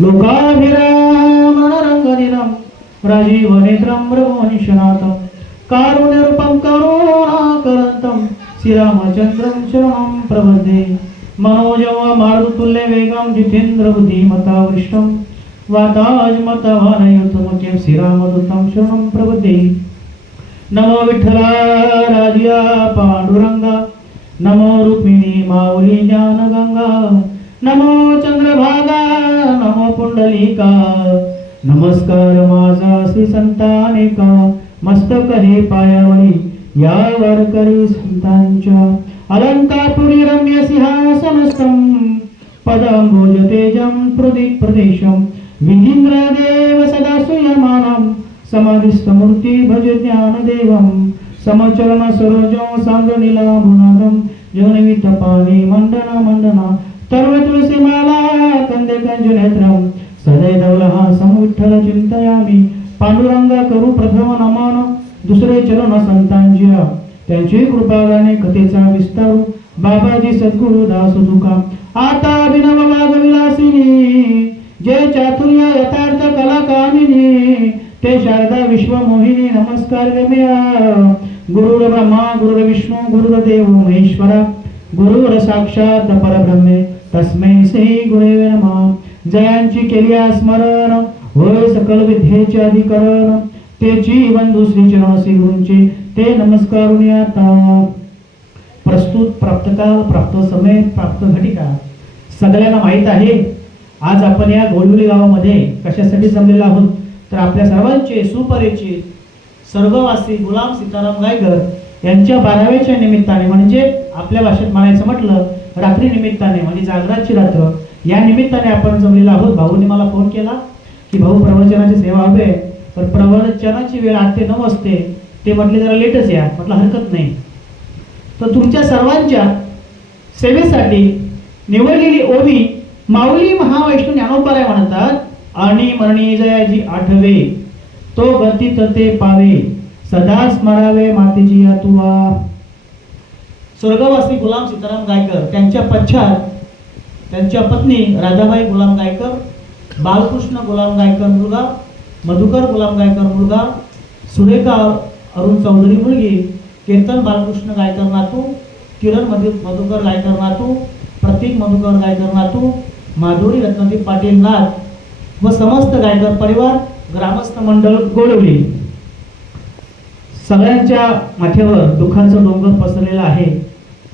लोकाभिरामरंगनिरं राजीवनेत्रं रघुवंशनाथं कारुण्यरूपं करुणाकरन्तं श्रीरामचन्द्रं शरणं प्रपद्ये मनोजव मारुतुल्यवेगं जितेन्द्रबुद्धिमतावृष्टं वाताजमतवानयुतमुख्यं श्रीरामदूतं शरणं प्रपद्ये नमो विठ्ठला राजिया पांडुरंगा नमो रुक्मिणी माऊली ज्ञानगंगा नमो चंद्रभागा नमो पुंडलिका नमस्कार माझा श्री संतानिका मस्तक हे पायावरी या वारकरी संतांच्या अलंकापुरी रम्य सिंहासनस्थं पदांबोज तेजं प्रदेशं विधींद्रदेव सदा सुयमानं समाधिस्थमूर्ती भज ज्ञानदेवं समचरण सरोजं सांद्रनीलाभुनादं जगन्मित पाणी मंडना मंडना तर्व तुलसीमाला कंदे कंजनेत्रं सदैवलहा समविठ्ठल चिंतयामी पांडुरंगा करू प्रथम नमन दुसरे चरण संतांच्या त्यांची कृपागाने कथेचा विस्तारू बाबाजी सद्गुरु दास तुका आता अभिनव वाग विलासिनी जय चातुर्य यथार्थ कला कामिनी ते शारदा विश्वमोहिनी नमस्कार रम्या गुरुर ब्रह्मा गुरुर विष्णू गुरुर्देव महेश्वरा गुरुर साक्षात परब्रह्मे तस्मै श्री गुरुवे नमः जयांची केली स्मरण होय सकल विद्येचे अधिकरण तेची बंधू श्री चरण श्री गुरूंचे ते नमस्कारून आता प्रस्तुत प्राप्त काल प्राप्त समय प्राप्त घटिका सगळ्यांना माहित आहे आज आपण या गोळवली गावामध्ये कशासाठी जमलेलो आहोत तर आपल्या सर्वांचे सुपरिचित स्वर्गवासी गुलाम सीताराम गायकर यांच्या 12व्याच्या निमित्ताने म्हणजे आपल्या भाषेत म्हणायचं म्हटलं रात्री निमित्ताने म्हणजे जागराची रात्र या निमित्ताने आपण जमलेलो आहोत। भाऊने मला फोन केला की भाऊ प्रवचनाची सेवा हवे तर प्रवचनाची वेळ 8 ते 9 असते ते म्हटले जरा लेटच या म्हटलं हरकत नाही। तर तुमच्या सर्वांच्या सेवेसाठी निवडलेली ओवी माऊली महावैष्णव ज्ञानोबराय म्हणतात आणि मरणी जयाजी आठवे तो गती ते पावे सदा स्मरावे मातेची यातुवा। स्वर्गवासी गुलाम सीताराम गायकर त्यांच्या पश्चात त्यांच्या पत्नी राधाबाई गुलाम गायकर बालकृष्ण गुलाम गायकर मुलगा मधुकर गुलाम गायकर मुलगा सुरेखा अरुण चौधरी मुलगी केतन बालकृष्ण गायकर नातू किरण मधुकर गायकर नातू प्रतीक मधुकर गायकर नातू माधुरी रत्नदीप पाटील नाथ व समस्त गायकर परिवार ग्रामस्थ मंडळ गोळवली सगळ्यांच्या माथ्यावर दुःखाचं डोंगर पसरलेला आहे।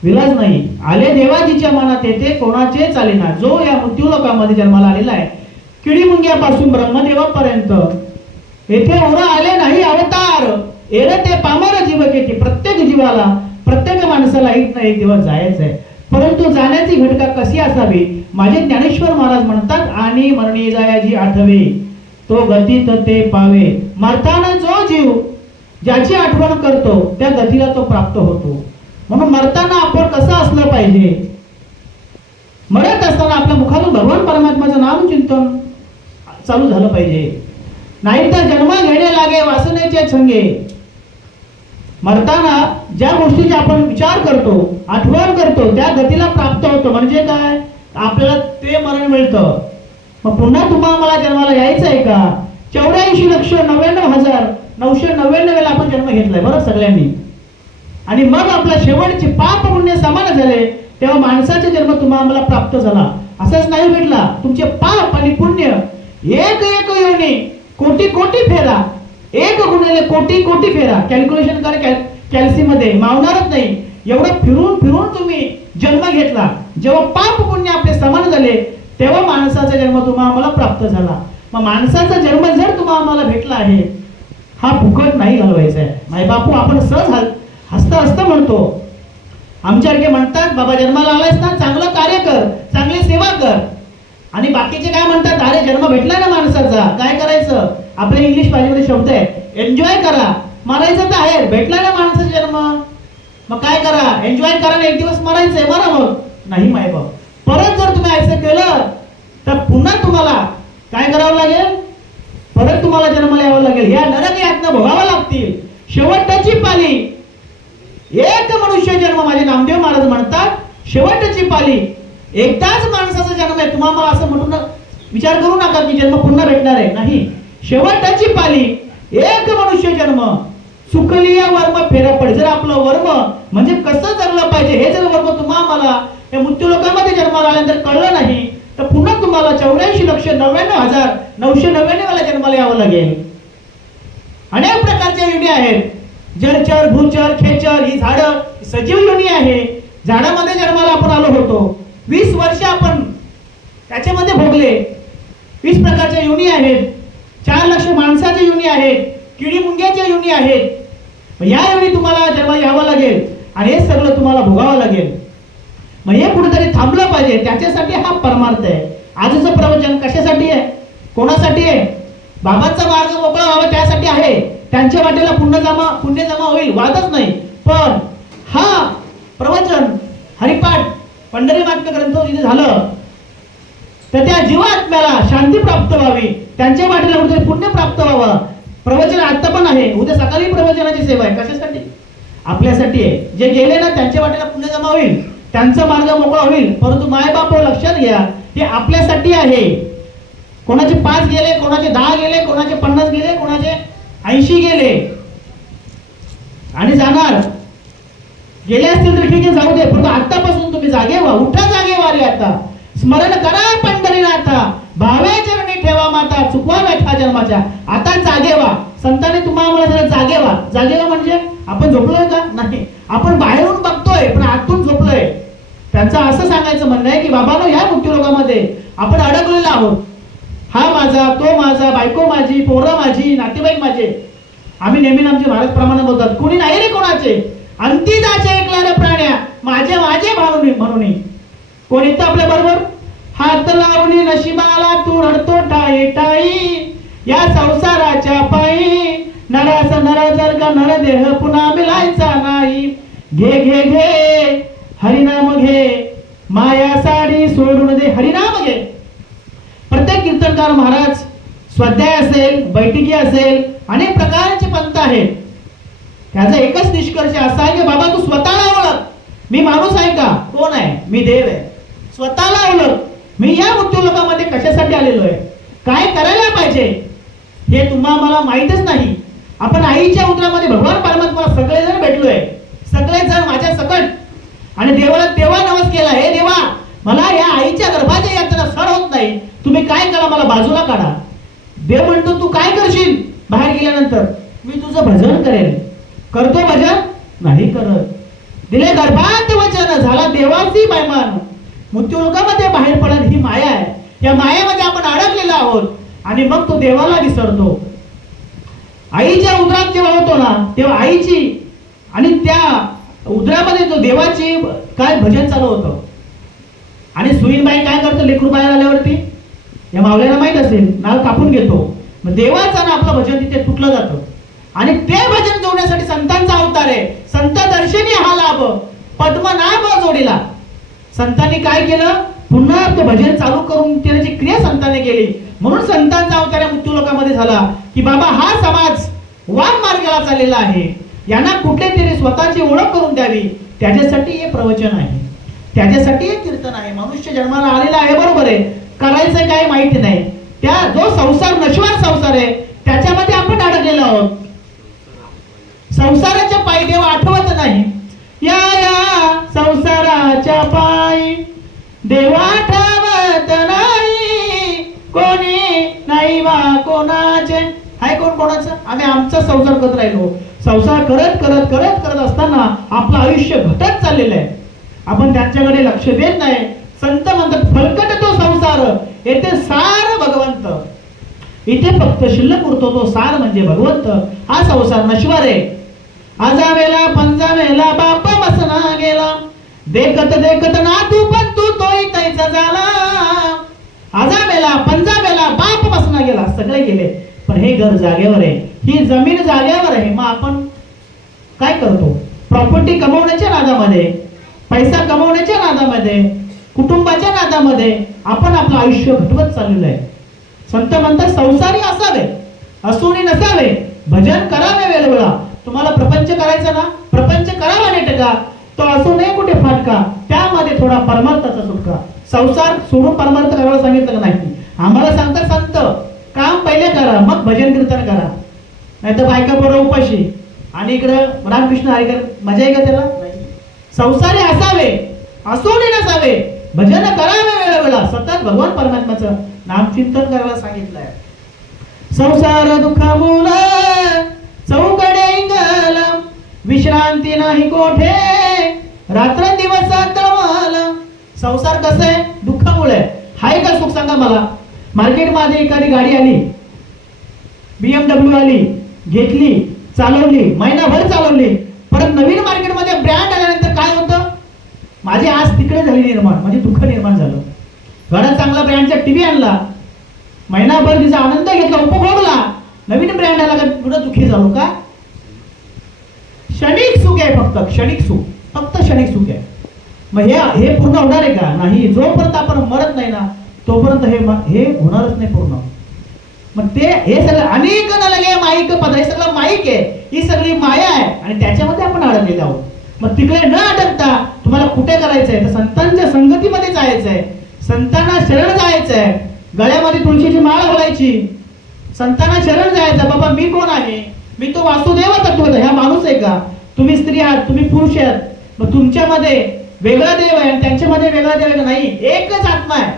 विलाज नाही आले देवाजीच्या मनात येते कोणाचे चालेना जो या मृत्यूलोकामध्ये जन्माला आलेला आहे किडीमुंग्यापासून ब्रह्मदेवापर्यंत येथे ओरा आले नाही अवतार एरे ते पामर जीवकेती प्रत्येक जीवाला प्रत्येक माणसाला एक ना एक दिवस जायचं आहे परंतु जाण्याची घटका कशी असावी माझे ज्ञानेश्वर महाराज म्हणतात आणि मरणी जायाजी आठवे तो गतीत ते पावे मरताना जो जीव ज्याची आठवण करतो त्या गतीला तो प्राप्त होतो म्हणून मरताना आपण कसं असलं पाहिजे मरत असताना आपल्या मुखातून भगवान परमात्म्याचं नाम चिंतन चालू झालं पाहिजे नाही तर जन्म घेणे लागे वासनेचे छंगे मरताना ज्या गोष्टीचे आपण विचार करतो आठवण करतो त्या गतीला प्राप्त होतो म्हणजे काय आपल्याला ते मरण मिळतं मग पुन्हा तुम्हाला मला जन्माला यायचं आहे का 84,99,999 वेळा आपण जन्म घेतलाय बरं सगळ्यांनी आणि मग आपला शेवटचे पाप पुण्य समान झाले तेव्हा माणसाचा जन्म तुम्हाला प्राप्त झाला असंच नाही भेटला तुमचे पाप आणि पुण्य एक एक योनी कोटी कोटी फेरा एक गुणिले कोटी कोटी फेरा कॅल्क्युलेशन करा कॅल्सी मध्ये मावणारच नाही एवढं फिरून फिरून तुम्ही जन्म घेतला जेव्हा पाप पुण्य आपले समान झाले तेव्हा माणसाचा जन्म तुम्हाला प्राप्त झाला मग माणसाचा जन्म जर तुम्हाला भेटला आहे हा फुकट नाही घालवायचा आहे माय बापू आपण सहज हसता हसता म्हणतो आमच्यासारखे म्हणतात बाबा जन्माला आलायस ना चांगलं कार्य कर चांगली सेवा कर आणि बाकीचे काय म्हणतात अरे जन्म भेटला ना माणसाचा काय करायचं आपल्या इंग्लिश भाषेमध्ये शब्द आहे एन्जॉय करा मरायचं तर आहे भेटला ना माणसाचा जन्म मग काय करा एन्जॉय करा ना एक दिवस मरायचंय मरा मग नाही माय बाप परत जर तुम्ही असं केलं तर पुन्हा तुम्हाला काय करावं लागेल परत तुम्हाला जन्माला यावं लागेल या नरक यातना भोगावं लागतील शेवटची पाली एक मनुष्य जन्म माझे नामदेव महाराज म्हणतात शेवटची पाली एकदाच माणसाचा जन्म आहे तुम्हाला असं म्हणून विचार करू नका की जन्म पुन्हा भेटणार आहे, नाही. शेवटची पाली एक मनुष्य जन्म, सुखलिया वर्म फेरा पड. जर आपलं वर्म म्हणजे कसं जगलं पाहिजे हे जर वर्म तुम्हाला या मृत्यू लोकांमध्ये जन्माला आल्यानंतर कळलं नाही, तर पुन्हा तुम्हाला 84,99,999 वाला जन्माला यावं लागेल. अनेक प्रकारच्या योनी आहेत. जलचर, भूचर, खेचर ही झाडं सजीव योनी आहे. झाडामध्ये जन्माला आपण आलो होतो. 20 वर्ष आपण त्याच्यामध्ये भोगले. 20 प्रकारच्या योनी आहेत. 4 लाख माणसाच्या योनी आहेत. किडी मुंग्याच्या योनी आहेत. या योनी तुम्हाला जन्माला यावं लागेल आणि हे सगळं तुम्हाला भोगावं लागेल. मग हे कुठेतरी थांबलं पाहिजे. त्याच्यासाठी हा परमार्थ आहे. आजचं प्रवचन कशासाठी आहे, कोणासाठी आहे? बाबांचा मार्ग मोकळा व्हावा त्यासाठी आहे. त्यांच्या वाटेला पुण्य जमा होईल, वादच नाही. पण हा प्रवचन हरिपाठ पंढरी मात्म्य ग्रंथ जिथे झालं तर त्या जीवात्म्याला शांती प्राप्त व्हावी, त्यांच्या वाटेला कुठेतरी पुण्य प्राप्त व्हावं. प्रवचन आता पण आहे, उद्या सकाळी प्रवचनाची सेवा आहे. कशासाठी? आपल्यासाठी आहे. जे गेले ना त्यांच्या वाटेला पुण्य जमा होईल, त्यांचा मार्ग मोकळा होईल. परंतु मायबाप लक्षात घ्या, हे आपल्यासाठी आहे. कोणाचे 5 गेले, कोणाचे 10 गेले, कोणाचे 50 गेले, कोणाचे 80 गेले आणि जाणार. गेले असतील तर ठीक आहे, जाऊ दे. परंतु आतापासून तुम्ही जागे व्हा, उठा जागे वारी. आता स्मरण करा पंढरीनाथा, भावे चरणी ठेवा माता, चुकवा व्यथा जन्माच्या. आता जागे व्हा. संतांनी तुम्हाला सांगितलं जागे व्हा. जागे व्हा म्हणजे आपण झोपलोय का? नाही. आपण बाहेरून बघतोय पण आतून झोपलोय. त्यांचं असं सांगायचं म्हणणं आहे की बाबांनो, या मृत्यू लोकांमध्ये आपण अडकलेलो आहोत. हा माझा, तो माझा, बायको माझी, पोरं माझी, नातेवाईक माझे. आम्ही नेहमी आमचे महाराज प्रमाणे बोलतात, कुणी नाही रे कोणाचे, अंती जाचे ऐकला रे प्राण्या, माझे माझे म्हणून. कोणी तर आपल्या बरोबर हात लावणी नशिबाला तू रडतो टाई टाई, या संसाराच्या पायी नराचा नरा जर का नर देह पुन्हा मिळायचा नाही. घे घे घे हरिनाम घे, माया साडी सोडून दे. हरिनाम घे. प्रत्येक कीर्तनकार महाराज स्वाध्याय असेल, बैठकी असेल, अनेक प्रकारचे पंथ आहेत. त्याचा एकच निष्कर्ष असा आहे की बाबा तू स्वतःला ओळख. मी माणूस आहे का? कोण आहे? मी देव आहे. स्वतःला ओळख. मी या मृत्यू लोकांमध्ये कशासाठी आलेलो आहे, काय करायला पाहिजे हे तुम्हाला माहीतच नाही. आपण आईच्या उदरामध्ये भगवान परमात्मा सगळेजण भेटलोय, सगळेजण माझ्या सकट. आणि देवाला तेव्हा नमस्कार केला, हे देवा मला या आईच्या गर्भाच्या यात्रा सर होत नाही, तुम्ही काय करा, मला बाजूला काढा. देव म्हणतो तू काय करशील बाहेर गेल्यानंतर? मी तुझं भजन करेन. करतो भजन? नाही करत. दिले गर्भात वचन, झाला देवाची बैमान. मृत्यू लोकांमध्ये बाहेर पडत ही माया आहे. या मायेमध्ये आपण अडकलेलो आहोत आणि मग तो देवाला विसरतो. आईच्या उदरात जेव्हा होतो ना तेव्हा आईची आणि त्या उदरामध्ये तो देवाची काय भजन चालू होतं. आणि सुईनबाई काय करतो, लेकरू बाहेर आल्यावरती या मावल्याला माहित असेल, नाव कापून घेतो. मग देवाचं आणि आपलं भजन तिथे तुटलं जातं. आणि ते भजन जोडण्यासाठी संतांचा अवतार आहे. संत दर्शनी हा लाभ, पद्मनाभ जोडीला. संतांनी काय केलं, पुन्हा ते भजन चालू करून त्याची क्रिया संतांनी केली. म्हणून संतांचा अवतार या मृत्यू लोकांमध्ये झाला की बाबा हा समाज वाम मार्गाला चाललेला आहे, यांना कुठे तरी स्वतःची ओळख करून द्यावी. त्याच्यासाठी हे प्रवचन आहे, त्याच्यासाठी हे कीर्तन आहे. मनुष्य जन्माला आलेला आहे, बरोबर आहे, करायचं काय माहिती नाही. त्या जो संसार नश्वर संसार आहे त्याच्यामध्ये आपण अडकलेलो आहोत. संसाराच्या पायी देव आठवत नाही. या या संसाराच्या पायी देव आठवत नाही, कोणी नाही वा कोणाचे. हाय कोण कोणाचं? आम्ही आमचा संसार करत राहिलो. संसार करत करत करत करत असताना आपलं आयुष्य घटत चाललेलं आहे. आपण त्यांच्याकडे लक्ष देत नाही. संत म्हणतात फलकट तो संसार, येथे सार भगवंत. इथे फक्त शिल्लक उरतो तो सार म्हणजे भगवंत. हा संसार नश्वर आहे. आजावेला पंजावेला बाप बसना गेला, देखत देखत नातू पण तू तोही तैचा झाला. आजावेला पंजावेला बाप बसना गेला, सगळे गेले पण हे घर जागेवर आहे, ही जमीन जागेवर आहे. मग आपण काय करतो? प्रॉपर्टी कमवण्याच्या नादामध्ये, पैसा कमवण्याच्या नादामध्ये, कुटुंबाच्या नादामध्ये आपण आपलं आयुष्य घटवत चाललेलं आहे. संत म्हणतात संसारी असावे, असूनी नसावे, भजन करावे वेळोवेळा. तुम्हाला प्रपंच करायचा ना, प्रपंच करावा नेटका, तो असू नये कुठे फाटका, त्यामध्ये थोडा परमार्थाचा सुटका. संसार सोडून परमार्थ करायला सांगितलं नाही. आम्हाला सांगतात संत काम पहिले करा मग भजन कीर्तन करा, नाही तर बायका बरोबर उपाशी आणि इकडं रामकृष्ण हरिकर मजा आहे का त्याला? संसारी असावे असोडी नसावे, भजन करावे वेळोवेळा, सतत भगवान परमात्म्याचं नामचिंतन करायला सांगितलंय. संसार दुःखामूल चौकडे इंगल, विश्रांती नाही कोठे रात्र दिवस तळमळ. संसार कसं आहे? दुःखामुळे हाय का सुख सांगा मला? मार्केटमध्ये एखादी गाडी आली, BMW आली, घेतली, चालवली, महिनाभर चालवली, परत नवीन मार्केटमध्ये ब्रँड आल्यानंतर काय होतं? माझी आज तिकडे झाली निर्माण, म्हणजे दुःख निर्माण झालं. घरात चांगला ब्रँडचा टीव्ही आणला, महिनाभर तिचा आनंद घेतला, उपभोगला, नवीन ब्रँड आला का पुढे दुःखी झालो का? क्षणिक सुख आहे, फक्त क्षणिक सुख, फक्त क्षणिक सुख आहे. मग हे पूर्ण होणार आहे का? नाही. जोपर्यंत आपण मरत नाही ना तोपर्यंत हे होणारच नाही पूर्ण. मग ते हे सगळं अनेक न लगे माईक पद, हे सगळं माईक आहे, ही सगळी माया आहे आणि त्याच्यामध्ये आपण अडकलेलो आहोत. मग तिकडे न अडकता तुम्हाला कुठे करायचंय? तर संतांच्या संगतीमध्ये जायचंय, संतांना शरण जायचंय, गळ्यामध्ये तुळशीची माळ घालायची, संतांना शरण जायचं. बाबा मी कोण आहे? मी तो वासुदेव तत्व, ह्या माणूस आहे का? तुम्ही स्त्री आहात, तुम्ही पुरुष आहात, मग तुमच्यामध्ये वेगळा देव आहे आणि त्यांच्यामध्ये वेगळा देव आहे? नाही, एकच आत्मा आहे.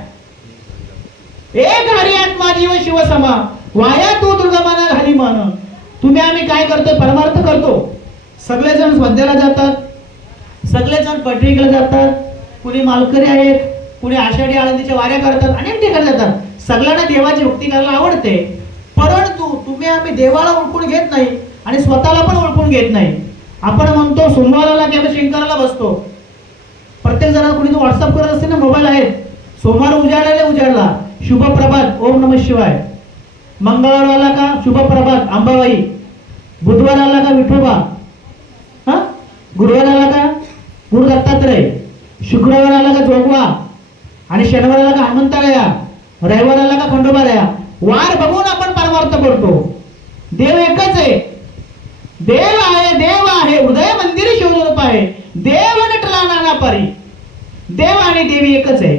एक हरी आत्मा जीव शिव समा, वाया तू दुर्गमाना घाली मन. तुम्ही आम्ही काय करतो? परमार्थ करतो. सगळेजण स्वाध्याला जातात, सगळेजण पटरीकडे जातात, कुणी मालकरी आहेत, कुणी आषाढी आळंदीच्या वाऱ्या करतात, अनेक ठिकाणी जातात. सगळ्यांना देवाची भक्ती करायला आवडते, परंतु तुम्ही आम्ही देवाला ओळखून घेत नाही आणि स्वतःला पण ओळखून घेत नाही. आपण म्हणतो सोमवाराला किंवा शंकराला बसतो. प्रत्येक जण कुणी व्हॉट्सअप करत असते ना, मोबाईल आहेत, सोमवार उजाडला शुभ प्रभात ओम नमः शिवाय, मंगळवार आला का शुभ प्रभात अंबाबाई, बुधवार आला का विठोबा, गुरुवार आला का गुरु दत्तात्रय, शुक्रवार आला का जोगवा आणि शनिवार आला का हनुमंतालया, रविवार आला का खंडोबालया. वार बघून आपण परमार्थ करतो. देव एकच आहे, देव आहे हृदय मंदिर शिवरूप आहे, देव नटला नाना परी. देव आणि देवी एकच आहे.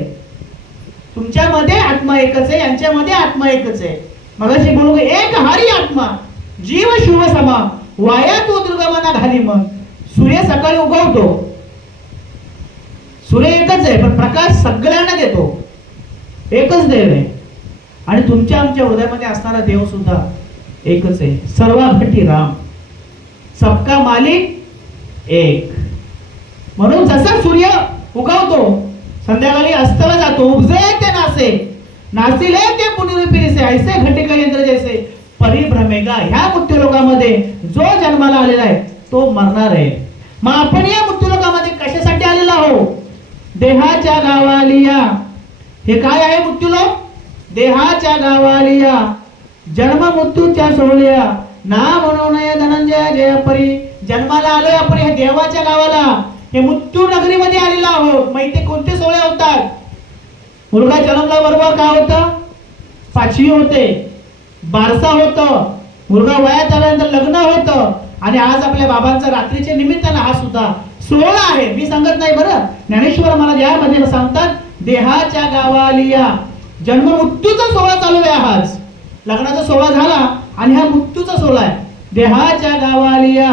तुमच्यामध्ये आत्मा एकच आहे, यांच्यामध्ये आत्मा एकच आहे. मगाशी बोलू एक हरी आत्मा जीव शिव समा, वाया तू दुर्गमना घाली मन. सूर्य सकाळी उगवतो, सूर्य एकच आहे पण प्रकाश सगळ्यांना देतो. एकच देव आहे आणि तुमच्या आमच्या हृदयामध्ये असणारा देव सुद्धा एकच आहे. सर्वाघटी राम, सबका मालिक एक. म्हणून जसा सूर्य उगवतो, संध्याकाळी अस्ताला जातो, उपजे ते नासे, नासिले ते पुनरुपीरिसे, ऐसे घटिका यंत्र जैसे परिभ्रमेगा. ह्या मृत्यूलोकामध्ये जो जन्माला आलेला आहे तो मरणार आहे. मग आपण या मृत्यूलोकामध्ये कशासाठी आलेला आहो? देहाच्या गावालिया. हे काय आहे मृत्यूलोक? देहाच्या गावालिया, जन्म मृत्यूच्या सोहळ्या, ना म्हणून धनंजय जय परी. जन्माला आलोय आपण ह्या देवाच्या गावाला, हे मृत्यू नगरीमध्ये आलेलो आहोत. माहिती कोणते सोहळे होतात? मुलगा जन्मला बरोबर काय होतं? पाचवी होते, बारसा होतं, मुलगा वयात आल्यानंतर लग्न होतं आणि आज आपल्या बाबांचा रात्रीच्या निमित्तानं हा सुद्धा सोहळा आहे. मी सांगत नाही बरं, ज्ञानेश्वर महाराज यामध्ये सांगतात देहाच्या गावालिया, जन्म मृत्यूचा सोहळा चालू आहे. आज लग्नाचा सोहळा झाला आणि हा मृत्यूचा सोहळा आहे. देहाच्या गावालिया,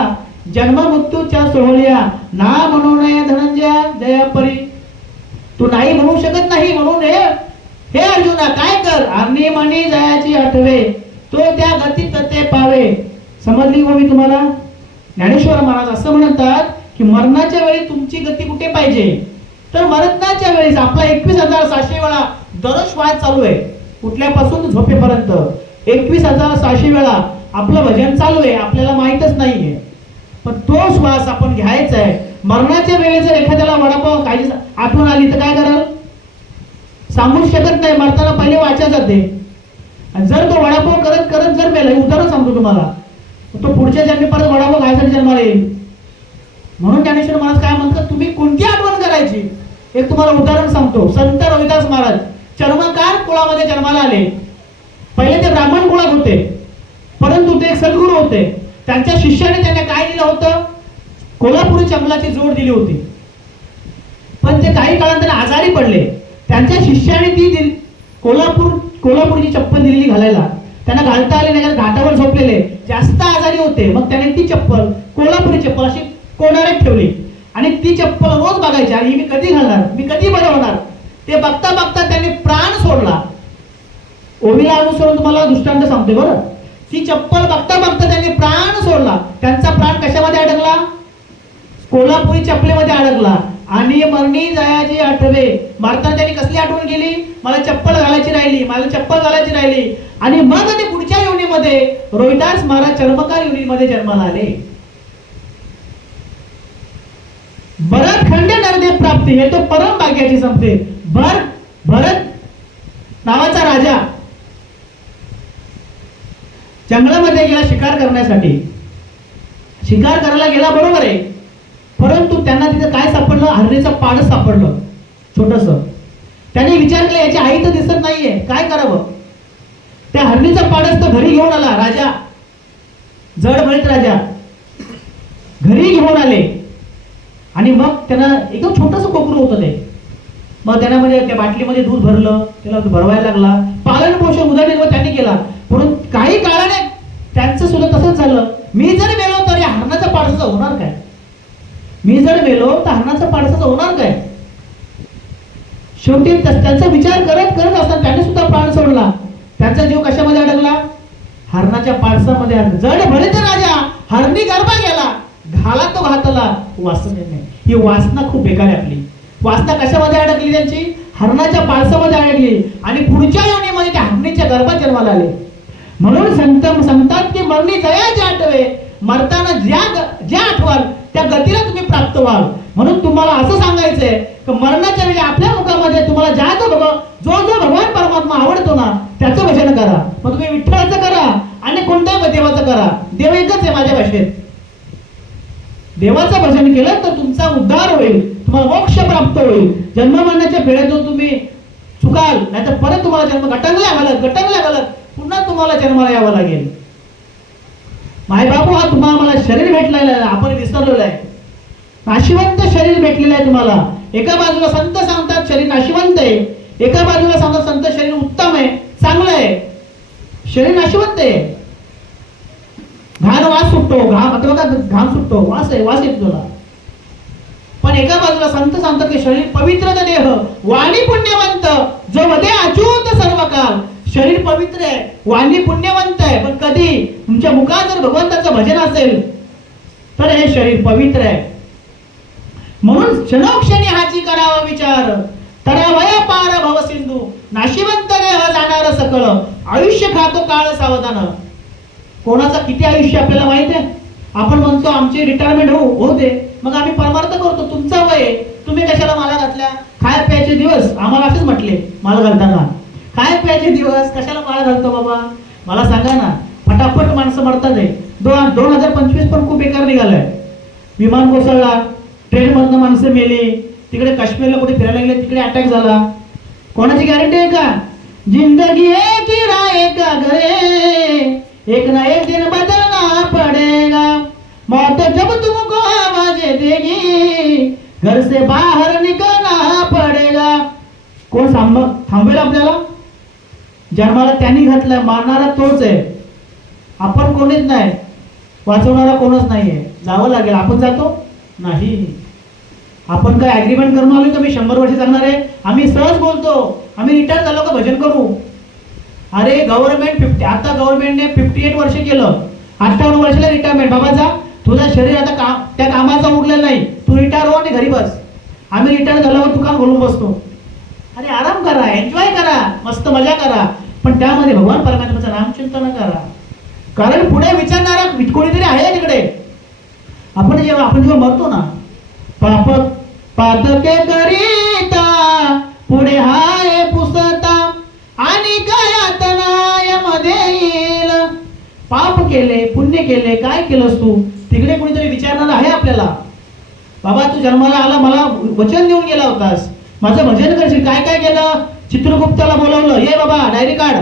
जन्म मृत्यूच्या सोहळ्या, ना म्हणू नये धनंजय जय परी. तू नाही म्हणू शकत नाही, म्हणून हे अर्जुना काय कर, आणि मनी जयाची आठवे, तो त्या गतीत ते पावे. समजली हो मी तुम्हाला? ज्ञानेश्वर महाराज असं म्हणतात की मरणाच्या वेळी तुमची गती कुठे पाहिजे? तर मरणाच्या वेळेस आपला 21,600 वेळा दररोज श्वास चालू आहे, उठल्यापासून झोपेपर्यंत 21,600 वेळा आपलं भजन चालू आहे, आपल्याला माहीतच नाहीये. पण तो श्वास आपण घ्यायचा आहे. मरणाच्या वेळेस जर एखाद्याला वडापाव खायची आठवण आली तर काय कराल? सांगूच शकत नाही, मरताना पहिले वाचा जाते. जर तो वडापाव करत करत जर मेला, उदाहरण सांगतो तुम्हाला, तो पुढच्या जन्मी परत वडापाव खायसाठी जन्माला येईल. म्हणून ज्ञानेश्वर महाराज काय म्हणतात, तुम्ही कोणती आठवण करायची? एक तुम्हाला उदाहरण सांगतो. संत रविदास महाराज चर्मकार कुळामध्ये जन्माला आले. पहिले ते ब्राह्मण कुळात होते, परंतु ते एक सद्गुरू होते. त्यांच्या शिष्याने त्यांना काय दिलं होतं? कोल्हापुरी चमलाची जोड दिली होती. पण ते काही काळानंतर आजारी पडले. त्यांच्या शिष्याने ती कोल्हापूर कोल्हापूरची चप्पल दिलेली घालायला, त्यांना घालता आले नाही, घाटावर झोपलेले, जास्त आजारी होते. मग त्याने ती चप्पल, कोल्हापुरी चप्पल अशी कोणाऱ्यात ठेवली आणि ती चप्पल रोज बघायची, आणि मी कधी घालणार, मी कधी बरं होणार. ते बघता बघता त्यांनी प्राण सोडला. ओवीला अनुसरून तुम्हाला दृष्टांत सांगते बरं. ती चप्पल बघता बघता त्यांनी प्राण सोडला. त्यांचा प्राण कशामध्ये अडकला? कोल्हापुरी चप्पलेमध्ये अडकला. आणि मरणी जयाची आठवे, मारताना त्यांनी कसली आठवण केली? मला चप्पल घालायची राहिली, मला चप्पल घालायची राहिली. आणि मग ते पुढच्या योनीमध्ये रोहिदास महाराज चर्मकार योनीमध्ये जन्माला आले. भरतखंड नरदेव प्राप्ती, हे तो परम भाग्याची संपते. भरत नावाचा राजा जंगलामध्ये गेला शिकार करण्यासाठी. शिकार करायला गेला, बरोबर आहे, परंतु त्यांना तिथे काय सापडलं? हरणीचं पाडच सापडलं छोटस. त्याने विचार केला याची आई तर दिसत नाहीये, काय करावं? त्या हरणीचं पाडच तो घरी घेऊन आला. राजा जडभरीत राजा घरी घेऊन आले. आणि मग त्यांना एकदम छोटस कोकरू होतं ते. मग त्यांना म्हणजे त्या बाटलीमध्ये दूध भरलं, त्याला भरवायला लागला. पालन पोषण उदरनिर्वाह त्यांनी केला. परंतु काही काळाने त्यांचं सुद्धा तसंच झालं. मी जर मेलो तर या हरणाचं पाडसाचं होणार काय? मी जर मेलो तर हरणाचं पाडसाचं होणार काय? शेवटी त्यांचा विचार करत करत असताना त्याने सुद्धा प्राण सोडला. त्यांचा जीव कशामध्ये अडकला? हरणाच्या पाडसामध्ये. जड भरित राजा हरणी गर्भा गेला, घाला तो घातला वासने नाही. ही वासना खूप बेकार आहे आपली. वासना कशामध्ये अडकली? त्यांची हरणाच्या पाडसामध्ये अडकली. आणि पुढच्या योनीमध्ये त्या हरणीच्या गर्भात जन्माला आले. म्हणून सांगतात की मरणी जयाची आठवे, मरताना ज्या आठवाल त्या गतीला तुम्ही प्राप्त व्हाल. म्हणून तुम्हाला असं सांगायचंय की मरणाच्या वेळी आपल्या मुखामध्ये तुम्हाला जो भगवान परमात्मा आवडतो ना त्याचं भजन करा. मग तुम्ही विठ्ठलाचं करा आणि कोणत्याही देवाचं करा. देव एकच आहे माझ्या भाषेत. देवाचं भजन केलं तर तुमचा उद्धार होईल, तुम्हाला मोक्ष प्राप्त होईल. जन्ममरणाच्या फेऱ्यातून तुम्ही चुकाल, नाहीतर परत तुम्हाला जन्म गटंगल्या घालत पुन्हा तुम्हाला जन्माला यावं लागेल. माय बापू, हा तुम्हाला मला शरीर भेटलेलं आहे, आपण विसरलेलं आहे. नाशिवंत शरीर भेटलेलं आहे तुम्हाला. एका बाजूला संत सांगतात शरीर नाशिवंत आहे, एका बाजूला सांगतात संत शरीर उत्तम आहे, चांगलं आहे. शरीर नाशिवंत आहे, घाण वास सुटतो, घाम सुटतो, वास येतो तुला. पण एका बाजूला संत सांगतात की शरीर पवित्र देह, वाणी पुण्यवंत, जो वदे अच्युत सर्व काल. शरीर पवित्र आहे, वाणी पुण्यवंत आहे, पण कधी तुमच्या मुखात जर भगवंताचं भजन असेल तर हे शरीर पवित्र आहे. म्हणून क्षणोक्षणी हाची करावा विचार, तरावया पार भव सिंधू. नाशिवंत देह जाणार सकळ, आयुष्य खातो काळ सावधान. कोणाचं किती आयुष्य आपल्याला माहित आहे? आपण म्हणतो आमची रिटायरमेंट होऊ दे, मग आम्ही परमार्थ करतो. तुमचा वय, तुम्ही कशाला माला घातल्या? खाय प्यायचे दिवस आम्हाला असेच म्हटले माला घालताना. काय प्यायचे दिवस कशाला माळा घालतो बाबा? मला सांगा ना. फटाफट माणसं मरतात आहे. 2025 पण खूप बेकार निघालाय. विमान कोसळला, ट्रेन मधनं माणसं मेली, तिकडे काश्मीरला कुठे फिरायला गेले तिकडे अटॅक झाला. कोणाची गॅरंटी आहे का? जिंदगी एक ही राहेगा गए, एक ना एक दिन बदलना पड़ेगा. मौत जब तुमको आवाज देगी, घर से बाहर निकलना पड़ेगा. कोण थांबवेल आपल्याला? जन्माला त्यांनी घातलाय, मारणारा तोच आहे. आपण कोणीच नाही, वाचवणारा कोणच नाहीये. जावं लागेल. आपण जातो नाही. आपण काय ऍग्रीमेंट करून आलो का मी 100 वर्ष जगणार आहे? आम्ही सहज बोलतो, आम्ही रिटायर झालो का भजन करू. अरे गव्हर्नमेंट आता गव्हर्नमेंटने 58 वर्ष केलं, 58 वर्षाला रिटायरमेंट. बाबा जा, तुझं शरीर आता त्या कामाचा उरलेलं नाही, तू रिटायर हो आणि घरी बस. आम्ही रिटायर झाल्यावर तू काम बोलून बसतो. अरे आराम करा, एन्जॉय करा, मस्त मजा करा, पण त्यामध्ये भगवान परमात्म्याचं नामचिंतन करा. कारण पुढे विचारणारा कोणीतरी आहे तिकडे. आपण जेव्हा मरतो ना, पाप पातके करीता पुढे हाय पुसता आणि कायातनाय मध्ये येईल. पाप केले, पुण्य केले, काय केलंस तू, तिकडे कोणीतरी विचारणार आहे आपल्याला. बाबा तू जन्माला आला, मला वचन देऊन गेला होतास, माझं भजन करशील, काय काय केलं? चित्रगुप्ताला बोलावलं, ये बाबा डायरी काढ,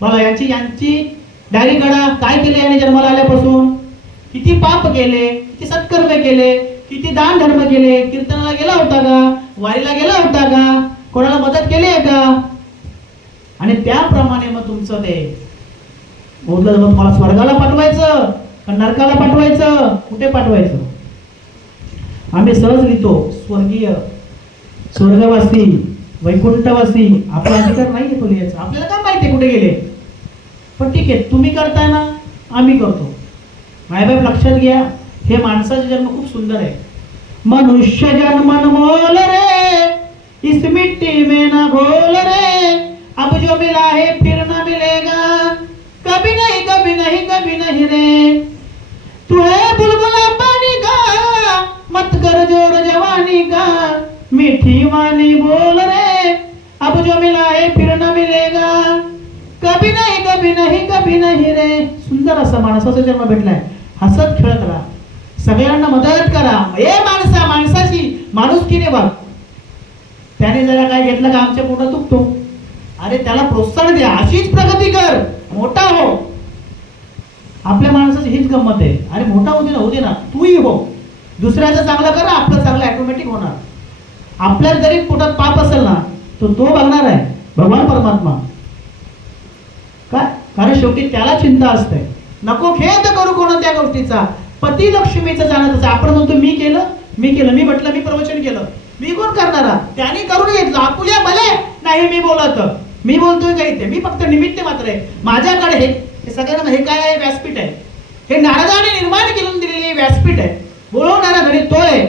बाबा यांची डायरी काढा, काय केले याने जन्माला आल्यापासून, किती पाप केले, किती सत्कर्म केले, किती दान धर्म केले, कीर्तनाला गेला होता का, वारीला गेला होता का, कोणाला मदत केली आहे का? आणि त्याप्रमाणे मग तुमचं ते बोललं, मग तुम्हाला स्वर्गाला पाठवायचं का नरकाला पाठवायचं, कुठे पाठवायचं? आम्ही सहज लिहितो स्वर्गीय, स्वर्गवासी, वैकुंठवासी. आपला अधिकार नाही तो लिहायचा. आपल्याला काय माहिती कुठे गेले. पण ठीक आहे, तुम्ही करताय ना, आम्ही करतो. मायबाप लक्षात घ्या, हे माणसाचा जन्म खूप सुंदर आहे. मनुष्य जन्म अनमोल रे, इस मिट्टी में ना घोल रे, अब जो मिला है फिर ना मिलेगा, कभी नहीं कभी नहीं कभी नहीं रे, तू है बुलबुला पानी का, मत कर जोर जवानी का, मीठी वाणी बोल रे, अब जो मिला है फिर ना मिलेगा, कभी नहीं कभी नहीं कभी नहीं रे. सुंदर असा माणसाचा जन्म भेटलाय. हसत खेळत राहा, सगळ्यांना मदत करा. हे माणसाची माणुसकीने वाग. त्याने जरा काय घेतलं का आमच्या पोटात दुखतो, अरे त्याला प्रोत्साहन द्या, अशीच प्रगती कर, मोठा हो. आपल्या माणसाची हीच गंमत आहे. अरे मोठा होऊ दे ना, तूही हो. दुसऱ्याचं चांगलं कर, आपलं चांगलं ऑटोमॅटिक होणार. आपल्याला जरी पोटात पाप असेल ना, तो बघणार आहे भगवान परमात्मा. काय? कारण शेवटी त्याला चिंता असते. नको खेद करू कोणत्या गोष्टीचा, पती लक्ष्मीचं जाणत. आपण म्हणतो मी केलं, मी म्हटलं, मी प्रवचन केलं, मी कोण करणारा, त्याने करून घेतलं. आपुल्या भले नाही मी बोलत, मी बोलतोय का इथे, मी फक्त निमित्त मात्र आहे. माझ्याकडे हे सगळ्यांना हे काय आहे, व्यासपीठ आहे. हे नारदाने निर्माण करून दिलेले व्यासपीठ आहे. बोलवणारा धनी तो आहे.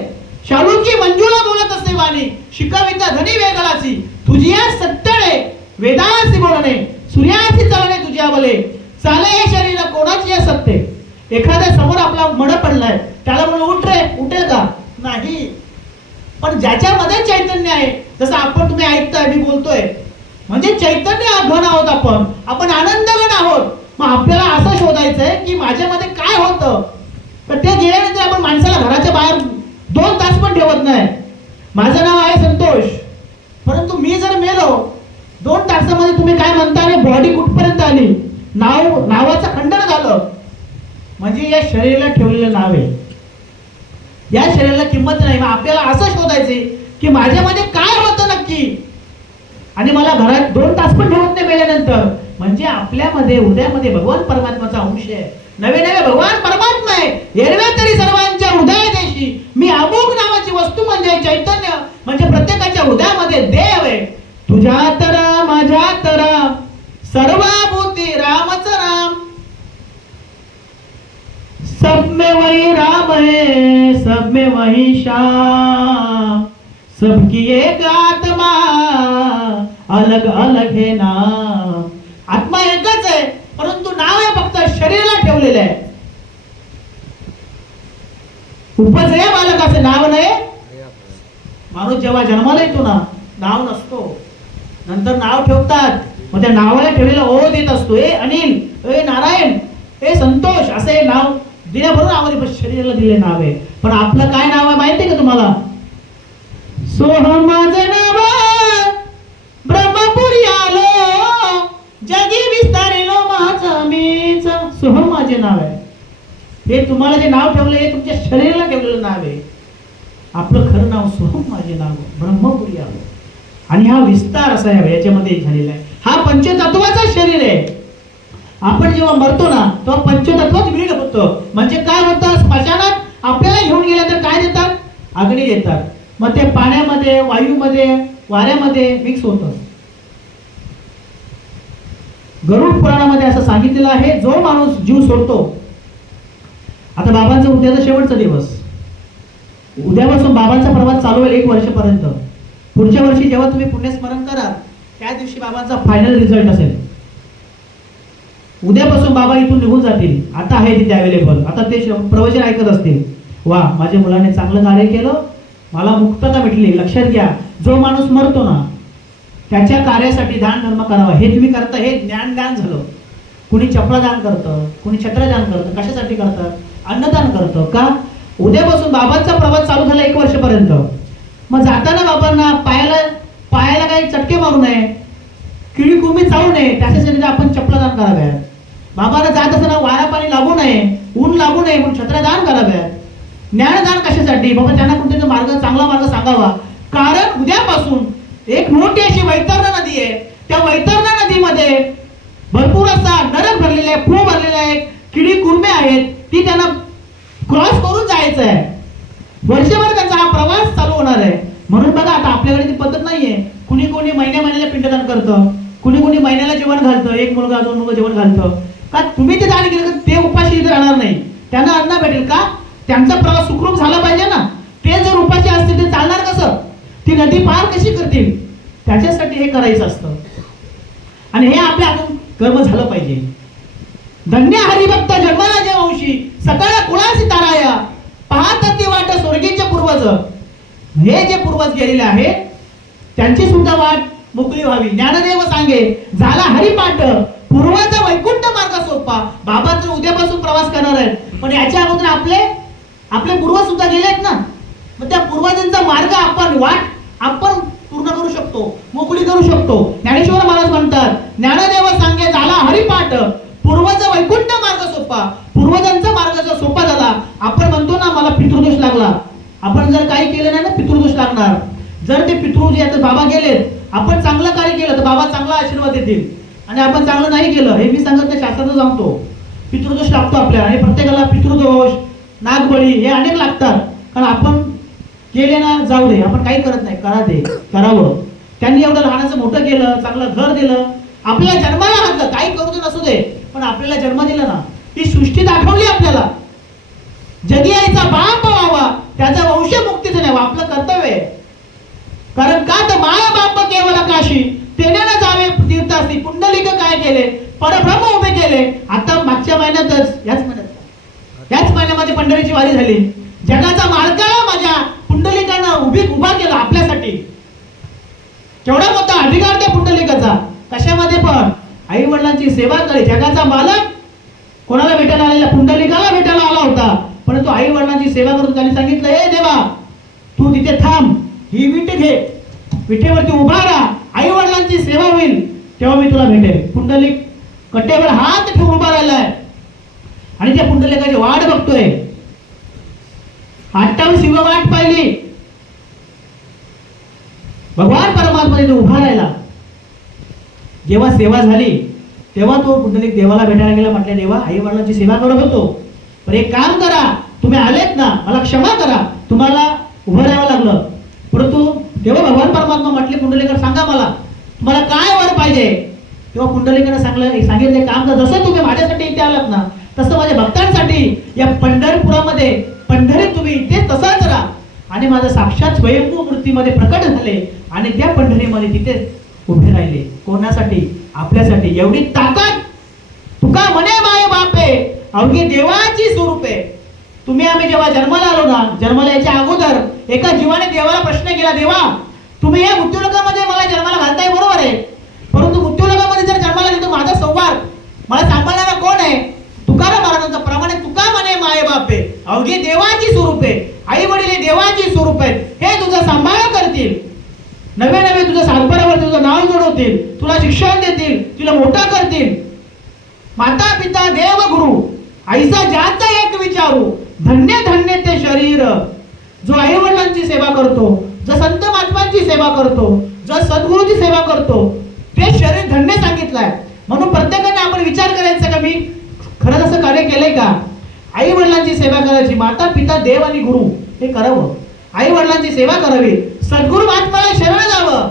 शालुकी मंजुळा बोलत असे वाणी, शिकविता धनी वेगळाची, तुझिया सत्तळे वेदासी बोलणे, सूर्याची चालणे तुझ्या बले, चाले हे शरीर कोणाची आहे सत्य. एखाद्या समोर आपला मड पडलाय, त्याला म्हणून उठ रे, उठेल का? नाही. पण ज्याच्यामध्ये चैतन्य आहे, जसं आपण तुम्ही ऐकताय, मी बोलतोय, म्हणजे चैतन्य घन आहोत आपण आनंद घन आहोत. मग आपल्याला असं शोधायचंय की माझ्यामध्ये काय होतं. तर ते गेल्यानंतर आपण माणसाला घराच्या बाहेर 2 तास पण ठेवत नाही. माझं नाव आहे संतोष, परंतु मी जर मेलो 2 तासामध्ये तुम्ही काय म्हणता, आणि बॉडी कुठपर्यंत आली, नावाचं खंडन झालं. म्हणजे या शरीराला ठेवलेलं नाव आहे, या शरीराला किंमत नाही. मग आपल्याला असं शोधायचे की माझ्यामध्ये काय होतं नक्की, आणि मला घरात 2 तास पण ठेवत नाही मेल्यानंतर. म्हणजे आपल्यामध्ये हृदयामध्ये भगवान परमात्माचा अंश आहे. नवे भगवान परमात्मा आहे. एरवे तरी सर्वांच्या हृदय देशी मी अमुक नावाची वस्तू म्हणजे चैतन्य, म्हणजे प्रत्येकाच्या हृदयामध्ये देव आहे. तुझ्या तरा माझ्या तरा सर्वभूती रामच राम, सब में वही राम है, सब में वही श्याम, सबकी एक आत्मा अलग अलग है नाम. आत्मा एकच आहे, परंतु नाव आहे फक्त शरीराला ठेवलेलं आहे. उपजया बालकाचं नाव नाही. माणूस जेव्हा जन्माला येतो ना, नाव नसतो, नंतर नाव ठेवतात. मग त्या नावाला ठेवलेला ओ देत असतो. ए अनिल, ए नारायण, ए संतोष, असे नाव दिल्याबरोबर नावाने शरीराला दिले नाव आहे. पण आपलं काय नाव आहे माहिती का तुम्हाला? सोहम माझे नाव ब्रह्मपुरी आलो, जगी विस्तारिलो माझा मीच. सोहम माझे नाव आहे. हे तुम्हाला जे नाव ठेवलं हे तुमच्या शरीराला ठेवलेलं नाव आहे. आपलं खरं नाव सोहम माझे नाव ब्रह्मपुरी आलो. आणि हा विस्तार असा याच्यामध्ये झालेला आहे. हा पंचतत्वाचा शरीर आहे. आपण जेव्हा मरतो ना तेव्हा पंचतत्वच विलीन होतं. म्हणजे काय होतं, स्मशानात आपल्याला घेऊन गेल्यानंतर काय देतात, अग्नी देतात. मग ते पाण्यामध्ये, वायूमध्ये, वाऱ्यामध्ये मिक्स होतं. गरुड पुराणामध्ये असं सांगितलेलं आहे, जो माणूस जीव सोडतो, आता बाबांचा उद्याचा शेवटचा दिवस, उद्यापासून बाबांचा प्रवास चालू आहे 1 वर्षापर्यंत. पुढच्या वर्षी जेव्हा तुम्ही पुण्यस्मरण कराल त्या दिवशी बाबांचा फायनल रिझल्ट असेल. उद्यापासून बाबा इथून निघून जातील. आता आहे तिथे अवेलेबल. आता ते प्रवचन ऐकत असतील, वा माझ्या मुलाने चांगलं कार्य केलं, मला मुक्तता भेटली. लक्षात घ्या, जो माणूस मरतो ना त्याच्या कार्यासाठी दान धर्म करावा. हे तुम्ही करता, हे ज्ञान झालं. कुणी चपला दान करतं, कुणी छत्रदान करतं. कशासाठी करतं? अन्नदान करतं. का? उद्यापासून बाबांचा प्रवास चालू झाला 1 वर्षापर्यंत. मग जाताना बाबांना पायाला काही चटके मारू नये, किळी कुंभी चालू नये, त्याच्यासाठी आपण चपला दान कराव्यात. बाबांना जात असताना वारा पाणी लागू नये, ऊन लागू नये म्हणून छत्रदान कराव्यात. ज्ञानदान कशासाठी? बाबा त्यांना कुठेतरी चांगला मार्ग सांगावा. कारण उद्यापासून एक मोठी अशी वैतरणा नदी आहे. त्या वैतरणा नदीमध्ये भरपूर असा नरक भरलेला आहे, फू भरलेला आहे, किडी कुरमे आहेत, ती त्यांना क्रॉस करून जायचं आहे. वर्षभर त्यांचा हा प्रवास चालू होणार आहे. म्हणून बघा आता आपल्याकडे ती पद्धत नाहीये. कुणी कोणी महिन्याला पिंडदान करतं, कुणी कोणी महिन्याला जेवण घालतं, एक मुलगा दोन मुलगा जेवण घालतं. का तुम्ही ते दान केलं ते उपाशी इथे राहणार नाही, त्यांना अन्न भेटेल का? त्यांचा प्रवास सुखरूप झाला पाहिजे ना. ते जर उपाशी असतील ते चालणार कसं? ती नदी पार कशी करतील? त्याच्यासाठी हे करायचं असतं आणि हे आपल्या हातून कर्म झालं पाहिजे. धन्य हरिभक्त जन्माला जे वंशी सकाळ कुळासी ताराया पाहत ते वाट स्वर्गीचे पूर्वज. हे जे पूर्वज गेलेले आहेत त्यांची सुद्धा वाट मोकळी व्हावी. ज्ञानदेव सांगे झाला हरिपाठ पूर्वाचा वैकुंठ मार्ग सोपा. बाबा तर उद्यापासून प्रवास करणार आहेत, पण याच्या अगोदर आपले पूर्वज सुद्धा गेलेत ना. मग त्या पूर्वजांचा मार्ग आपण पूर्ण करू शकतो, मोकळी करू शकतो. ज्ञानेश्वर महाराज म्हणतात ज्ञानदेव सांगे झाला हरिपाठ पूर्वज वैकुंठ मार्ग सोपा. पूर्वजांचा मार्ग जर सोपा झाला, आपण म्हणतो ना मला पितृदोष लागला, आपण जर काही केलं नाही ना पितृदोष लागणार. जर ते पितृ जे आता बाबा गेलेत, आपण चांगलं कार्य केलं तर बाबा चांगला आशीर्वाद देतील, आणि आपण चांगलं नाही केलं हे मी सांगत नाही, शास्त्राचं सांगतो पितृदोष लागतो आपल्याला. आणि प्रत्येकाला पितृदोष नागबळी हे अनेक लागतात. कारण आपण केले ना जाऊ दे, आपण काही करत नाही, करावं. त्यांनी एवढं लहानाचं मोठं केलं, चांगलं घर दिलं, आपल्या जन्माला घातलं, काही करू दे नसू दे, पण आपल्याला जन्म दिला ना, ती सृष्टी दाखवली आपल्याला. जगी यायचा बाप व्हावा, त्याचा वंश मुक्तीचं नाही आपलं कर्तव्य आहे. कारण का तर माय बाप केवळ काशी तेने न जावे तीर्थासी. पुंडलिक काय केले? परब्रह्म उभे केले. आता मागच्या महिन्यातच याच महिन्यामध्ये पंढरीची वारी झाली. जगाचा मालकाला माझ्या पुंडलिकानं उभा केला आपल्यासाठी. केवढा मोठा अधिकार त्या पुंडलिकाचा. कशामध्ये पण आई वडिलांची सेवा करे. जगाचा मालक कोणाला भेटायला आलेला? पुंडलिकाला भेटायला आला होता, परंतु आई वडिलांची सेवा करून त्यांनी सांगितलं हे देवा तू तिथे थांब, ही विट घे, विटेवरती उभा राहा, आई वडिलांची सेवा होईल तेव्हा मी तुला भेटेल. पुंडलिक कट्ट्यावर हात ठेवून उभा राहिलाय आणि त्या पुंडलिकाची वाट बघतोय. 28वी वाट पाहिली, भगवान परमात्मा तिथे उभा राहिला. जेव्हा सेवा झाली तेव्हा तो पुंडलिक देवाला भेटायला गेला. म्हटलं देवा आई वडिलांची सेवा करत होतो, पण एक काम करा, तुम्ही आलेत ना, मला क्षमा करा, तुम्हाला उभं राहावं लागलं. परंतु तेव्हा भगवान परमात्मा म्हटले पुंडलिकाला सांगा मला तुम्हाला काय वर पाहिजे. तेव्हा पुंडलिकाने सांगितलं काम कर, जसं तुम्ही माझ्यासाठी इथे आलात ना तसं माझ्या भक्तांसाठी या पंढरपुरामध्ये पंढरीत तुम्ही इथे तसाच राहा. आणि माझं साक्षात स्वयंभू मूर्तीमध्ये प्रकट झाले आणि त्या पंढरीमध्ये तिथे उभे राहिले. कोणासाठी? आपल्यासाठी. एवढी ताकद तुका म्हणे माय बापे अवघी देवाची स्वरूपे. तुम्ही आम्ही जेव्हा जन्माला आलो ना, जन्माला याच्या अगोदर एका जीवाने देवाला प्रश्न केला, देवा तुम्ही या मृत्यूलोकामध्ये मला जन्माला घालताय बरोबर आहे, परंतु मृत्यूलोकामध्ये जर जन्माला गेलो माझा संवाद मला सांभाळणारा कोण आहे? तुकाराम महाराजांचा प्रमाणे तुका म्हणे माय बापे अवघी देवाची स्वरूपे. आई वडील देवाची स्वरूप आहेत, हे तुझा सांभाळ करतील, नवे नवे तुझ्या सातबाऱ्यावर तुझं नाव जोडवतील, तुला शिक्षण देतील, तुला मोठा करतील. माता पिता देव गुरु आईचा ज्याचा एक विचारू धन्य धन्य ते शरीर. जो आई वडिलांची सेवा करतो, जो संत महात्मांची सेवा करतो, जो सद्गुरूची सेवा करतो, ते शरीर धन्य सांगितलंय. म्हणून प्रत्येकाने आपण विचार करायचा का मी खरंच असं कार्य केलंय का? आई वडिलांची सेवा करायची, माता पिता देव आणि गुरु हे करावं, आई वडिलांची सेवा करावी, सद्गुरू महात्माला शरण जावं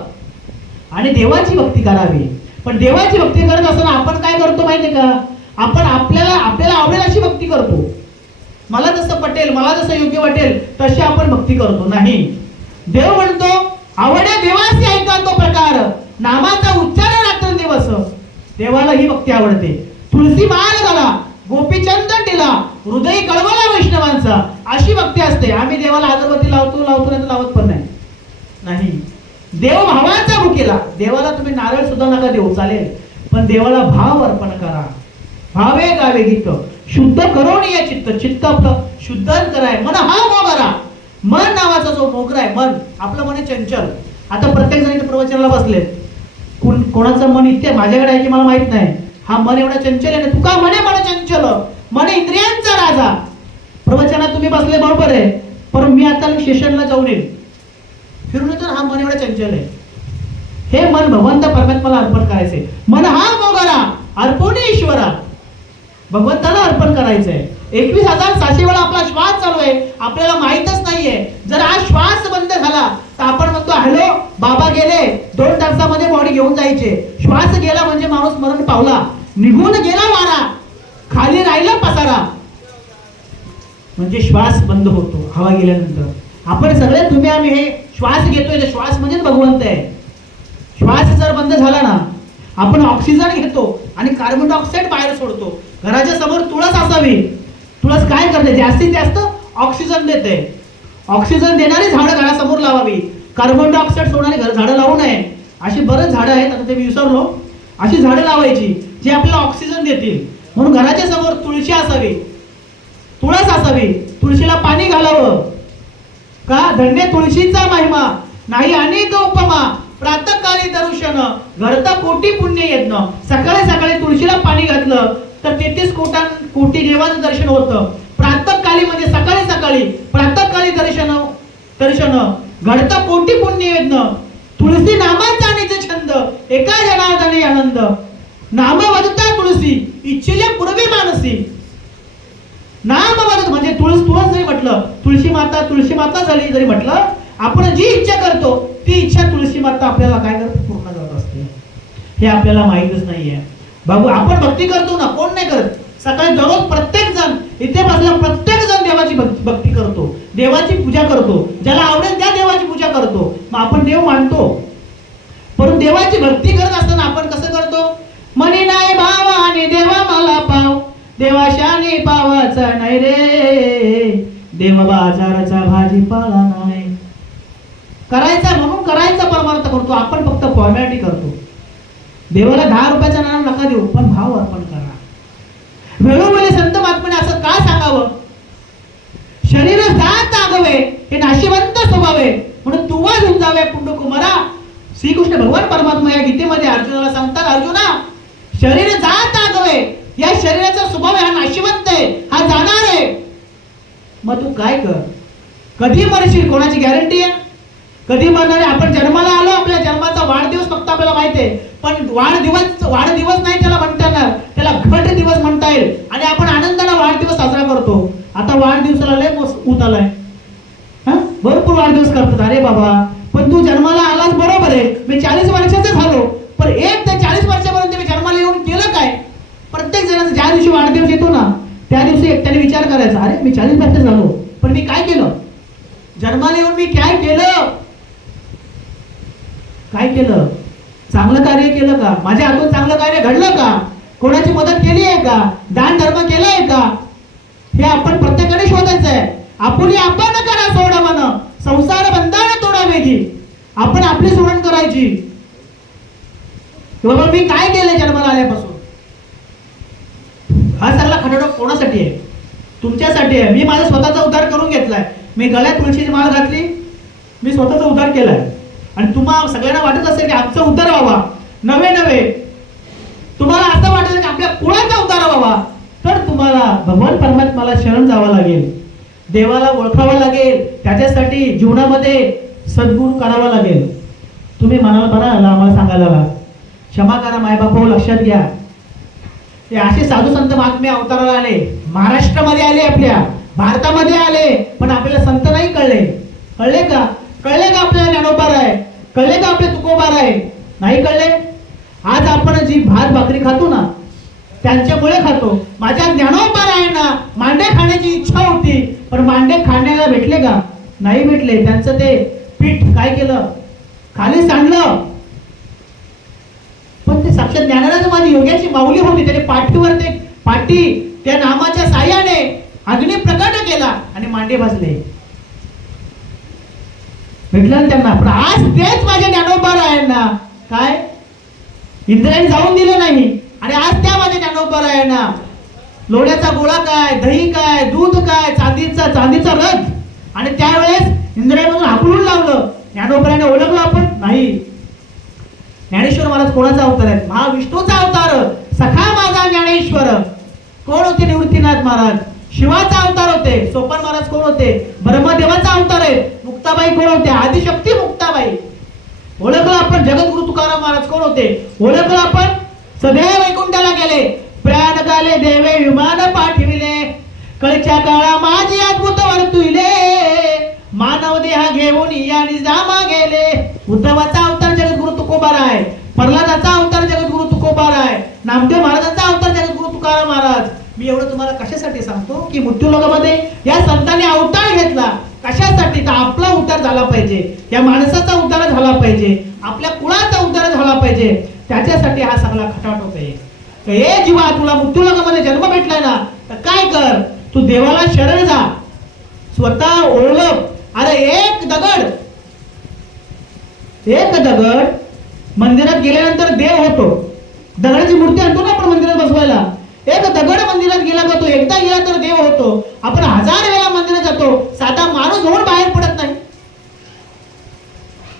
आणि देवाची भक्ती करावी. पण देवाची भक्ती करत असताना आपण काय करतो माहितीये का? आपण आपल्याला आवडेल अशी भक्ती करतो. मला जसं पटेल, मला जसं योग्य वाटेल तशी आपण भक्ती करतो. नाही, देव म्हणतो आवडे देवासी ऐका तो प्रकार, नामाचा उच्चार रात्र दिवस. देवाला ही भक्ती आवडते. तुळशी माळ घाला, गोपीचंदन टिला, हृदय कळवला वैष्णवांचा, अशी भक्ती असते. आम्ही देवाला अगरबत्ती लावतो नाही लावत पण नाही. देव भावाचा भुकेला. देवाला तुम्ही नारळ सुद्धा नका देऊ चालेल, पण देवाला भाव अर्पण करा. भावे गावे गीत शुद्ध करून या चित्त आपलं शुद्ध कराय. मन हा मोगरा. मन नावाचा जो मोगरा आहे, मन आपलं मन चंचल. आता प्रत्येक जण इथे प्रवचनाला बसले, कोणाचं मन इतके माझ्याकडे आहे की मला माहित नाही. हा मन एवढा चंचल आहे. तुका म्हणे मन चंचल, मन इंद्रियांचा राजा. प्रवचनात तुम्ही बसले बरोबर आहे, पण मी आता स्टेशनला जाऊन येईल, फिरून येतो, हा मन एवढा चंचल आहे. हे मन भगवंत परमात्म्याला अर्पण करायचंय. मन हा मोगरा अर्पणे ईश्वरा, भगवंताला अर्पण करायचंय. 21,700 वेळा आपला श्वास चालू आहे, आपल्याला माहीतच नाहीये. जर आज श्वास बंद झाला तर आपण म्हणतो हॅलो बाबा गेले, 2 तासामध्ये बॉडी घेऊन जायचे. श्वास गेला म्हणजे माणूस मरण पावला, निघून गेला वारा, खाली राहिला पसारा. म्हणजे श्वास बंद होतो हवा गेल्यानंतर. आपण सगळे तुम्ही आम्ही हे श्वास घेतोय, तर श्वास म्हणजे भगवंत आहे. श्वास जर बंद झाला ना, आपण ऑक्सिजन घेतो आणि कार्बन डायऑक्साईड बाहेर सोडतो. घराच्या समोर तुळस असावी. तुळस काय करते, जास्तीत जास्त ऑक्सिजन देते. ऑक्सिजन देणारी झाडं घरासमोर लावावी, कार्बन डायऑक्साईड सोडणारी झाडं लावू नये. अशी बरेच झाडं आहेत, आता ते मी विसरलो. अशी झाडं लावायची जी आपल्याला ऑक्सिजन देतील. म्हणून घराच्या समोर तुळशी असावी, तुळस असावी. तुळशीला पाणी घालावं का, धन्य तुळशीचा महिमा नाही अनेक उपमा. प्रातःकाळी दर्शन घडता कोटी पुण्य यज्ञ. सकाळी सकाळी तुळशीला पाणी घातलं तर 33 कोटी देवाचं दर्शन होतं. प्रातःकाळी म्हणजे सकाळी सकाळी, प्रातःकाळी दर्शन घडता कोटी पुण्य यज्ञ. तुळसी नामाचा निज छंद एका जनार्दने आनंद. नाम वदता तुळसी इच्छिले पूर्वी मानसी. नाम वदत म्हणजे तुळस जरी म्हटलं, तुळशी माता झाली जरी म्हटलं, आपण जी इच्छा करतो ती इच्छा तुळशी माता आपल्याला काय करते, पूर्ण करत असते. हे आपल्याला माहीतच नाहीये. बाबू आपण भक्ती करतो ना, कोण नाही करत. सकाळी दररोज प्रत्येक जण इथे बसला, प्रत्येक जण देवाची भक्ती करतो, देवाची पूजा करतो. ज्याला आवडेल त्या देवाची पूजा करतो. मग आपण देव मानतो, परंतु देवाची भक्ती करत असताना आपण कसं करतो, मनी नाही भावाने देवा मला पाव, देवाशाने पावाचा नाही रे, देव बाजाराचा भाजीपाला नाही. करायचा म्हणून करायचा परमार्थ करतो आपण, फक्त फॉर्मॅलिटी करतो. देवाला 10 रुपयाचा नाणं नका देऊ, पण भाव अर्पण करा. वेळोवेळी संत महात्म्याने असं का सांगावं, शरीर जात आगवे हे नाशिवंत स्वभावे, म्हणून तुवा घेऊन जावे पुंडकुमारा. श्रीकृष्ण भगवान परमात्मा या गीतेमध्ये अर्जुनाला सांगतात, अर्जुना शरीर जात आगवे, या शरीराचा स्वभाव हा नाशिवंत आहे, हा जाणार आहे. मग तू काय कर, कधी मरशील कोणाची गॅरंटी आहे, कधी मरणार आहे. आपण जन्माला आलो, आपल्या जन्माचा वाढदिवस फक्त आपल्याला माहिती आहे, पण वाढदिवस नाही त्याला म्हणता येणार, त्याला घट दिवस म्हणता येईल. आणि आपण आनंदाने वाढदिवस साजरा करतो. आता वाढदिवसाला लय ऊत आलाय, भरपूर वाढदिवस करतात. अरे बाबा, पण तू जन्माला आलास बरोबर आहे, मी 40 वर्षाचा झालो, पण 1 ते 40 वर्षापर्यंत मी जन्माला येऊन केलं काय. प्रत्येक जणांचा ज्या दिवशी वाढदिवस येतो ना, त्या दिवशी एकट्याने विचार करायचा, अरे मी 40 वर्ष झालो, पण मी काय केलं, जन्माला येऊन मी काय केलं, काय केलं, चांगलं कार्य केलं का, माझ्या हातून चांगलं कार्य घडलं का, कोणाची मदत केली आहे का, दान धर्म केलाय का. हे आपण प्रत्येकाने शोधायचं आहे. आपुली आपण करा सोड मन, संसार बंधाने तोडा वेगी. आपण आपली सोडण करायची. बाबा मी काय केलं जन्माला आल्यापासून. हा सगळा खटाटोप कोणासाठी आहे, तुमच्यासाठी आहे. मी माझा स्वतःचा उद्धार करून घेतलाय. मी गळ्यात तुळशीची माळ घातली, मी स्वतःचा उद्धार केलाय. आणि तुम्हाला सगळ्यांना वाटत असेल की आमचा उद्धार व्हावा, नवे तुम्हाला असं वाटेल की आपल्या कुळाचा उद्धार व्हावा, तर तुम्हाला भगवान परमात्म्याला शरण जावं लागेल, देवाला ओळखावं लागेल. त्याच्यासाठी जीवनामध्ये सद्गुण करावा लागेल. तुम्ही म्हणाला बरं आम्हाला सांगायला क्षमा करा मायबापा, लक्षात घ्या. ते असे साधू संत महात्मे अवताराला आले, महाराष्ट्रामध्ये आले, आपल्या भारतामध्ये आले, पण आपल्याला संत नाही कळले. कळले का आपल्याला ज्ञानोबा आहे, कळले का आपले तुकोबा आहे, नाही कळले. आज आपण जी भात भाकरी खातो ना, त्यांच्यामुळे खातो. माझ्या ज्ञानोबा आहे ना, मांडे खाण्याची इच्छा होती, पण मांडे खाण्याला भेटले का, नाही भेटले. त्यांचं ते पीठ काय केलं, खाली सांडलं. पण ते साक्षात ज्ञानाराज माझी योग्याची माऊली होती, त्याने पाठीवर ते पाठी त्या नामाच्या साह्याने अग्नी प्रकट केला आणि मांडे भाजले, भेटलं त्यांना. पण आज तेच माझ्या ज्ञानोबा आहे ना, काय इंद्रायणी जाऊन दिलं नाही, आणि आज त्या माझ्या ज्ञानोबा आहे ना, लोण्याचा गोळा काय, दही काय, दूध काय, चांदीचा रथ. आणि त्यावेळेस इंद्रायणी हाकलून लावलं, ज्ञानोबाने ओळखलं आपण नाही. ज्ञानेश्वर महाराज कोणाचा अवतार आहे, महाविष्णूचा अवतार, सखा माझा ज्ञानेश्वर. कोण होते, निवृत्तीनाथ महाराज, शिवाचा अवतार होते. सोपान महाराज कोण होते, ब्रह्मदेवाचा अवतार आहे. मुक्ताबाई कोण होते, आदिशक्ती मुक्ताबाई. ओळखलं आपण जगद्गुरु तुकाराम महाराज कोण होते, ओळखलं आपण सदैव वैकुंठाला गेले, प्राण गाले देवे विमान पाठविले, कळच्या काळा माझी अद्भुत वर्तुले, मानव देहा घेऊन या निजामा गेले. उद्धवाचा अवतार जगद्गुरु तुकोबाराय, प्रल्हादाचा अवतार जगद्गुरु तुकोबाराय, नामदेव महाराजांचा अवतार जगद्गुरु तुकाराम महाराज. मी एवढं तुम्हाला कशासाठी सांगतो की मृत्यूलोकामध्ये या संतांनी अवतार घेतला कशासाठी, तर आपला उद्धार झाला पाहिजे, या माणसाचा उद्धार झाला पाहिजे, आपल्या कुळाचा उद्धार झाला पाहिजे, त्याच्यासाठी हा सगळा खटाट होत आहे. हे जीवा तुला मृत्यूलोकामध्ये जन्म भेटलाय ना, तर काय कर, तू देवाला शरण जा, स्वतः ओळख. अरे एक दगड मंदिरात गेल्यानंतर देव होतो. दगडाची मूर्ती आणतो ना आपण मंदिरात बसवायला, एक दगड मंदिरात गेला का तो एकदा गेला तर देव होतो. आपण 1000 वेळा मंदिरात जातो, साधा माणूस होऊन बाहेर पडत नाही.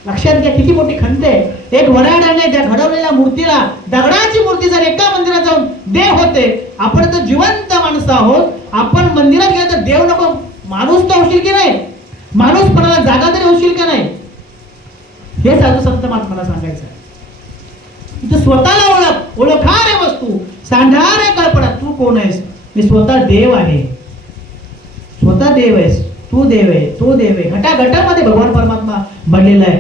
लक्षात घ्या किती मोठी खंत आहे. एक वराडाने त्या घडवलेल्या मूर्तीला, दगडाची मूर्ती जर एका मंदिरात जाऊन देव होते, आपण तर जिवंत माणसं आहोत. आपण मंदिरात गेलं तर देव नको, माणूस तर होशील की नाही, माणूस पणाला जागा तरी होशील का नाही, हे साधू संत महात्माला सांगायचं आहे. इथं स्वतःला ओळखा रे वस्तू, सांधा रे कल्पना, तू कोण आहेस. मी स्वतः देव आहे, स्वतः देव आहेस, तू देव आहे, तो देव आहे. घटाघटामध्ये भगवान परमात्मा बनलेला आहे.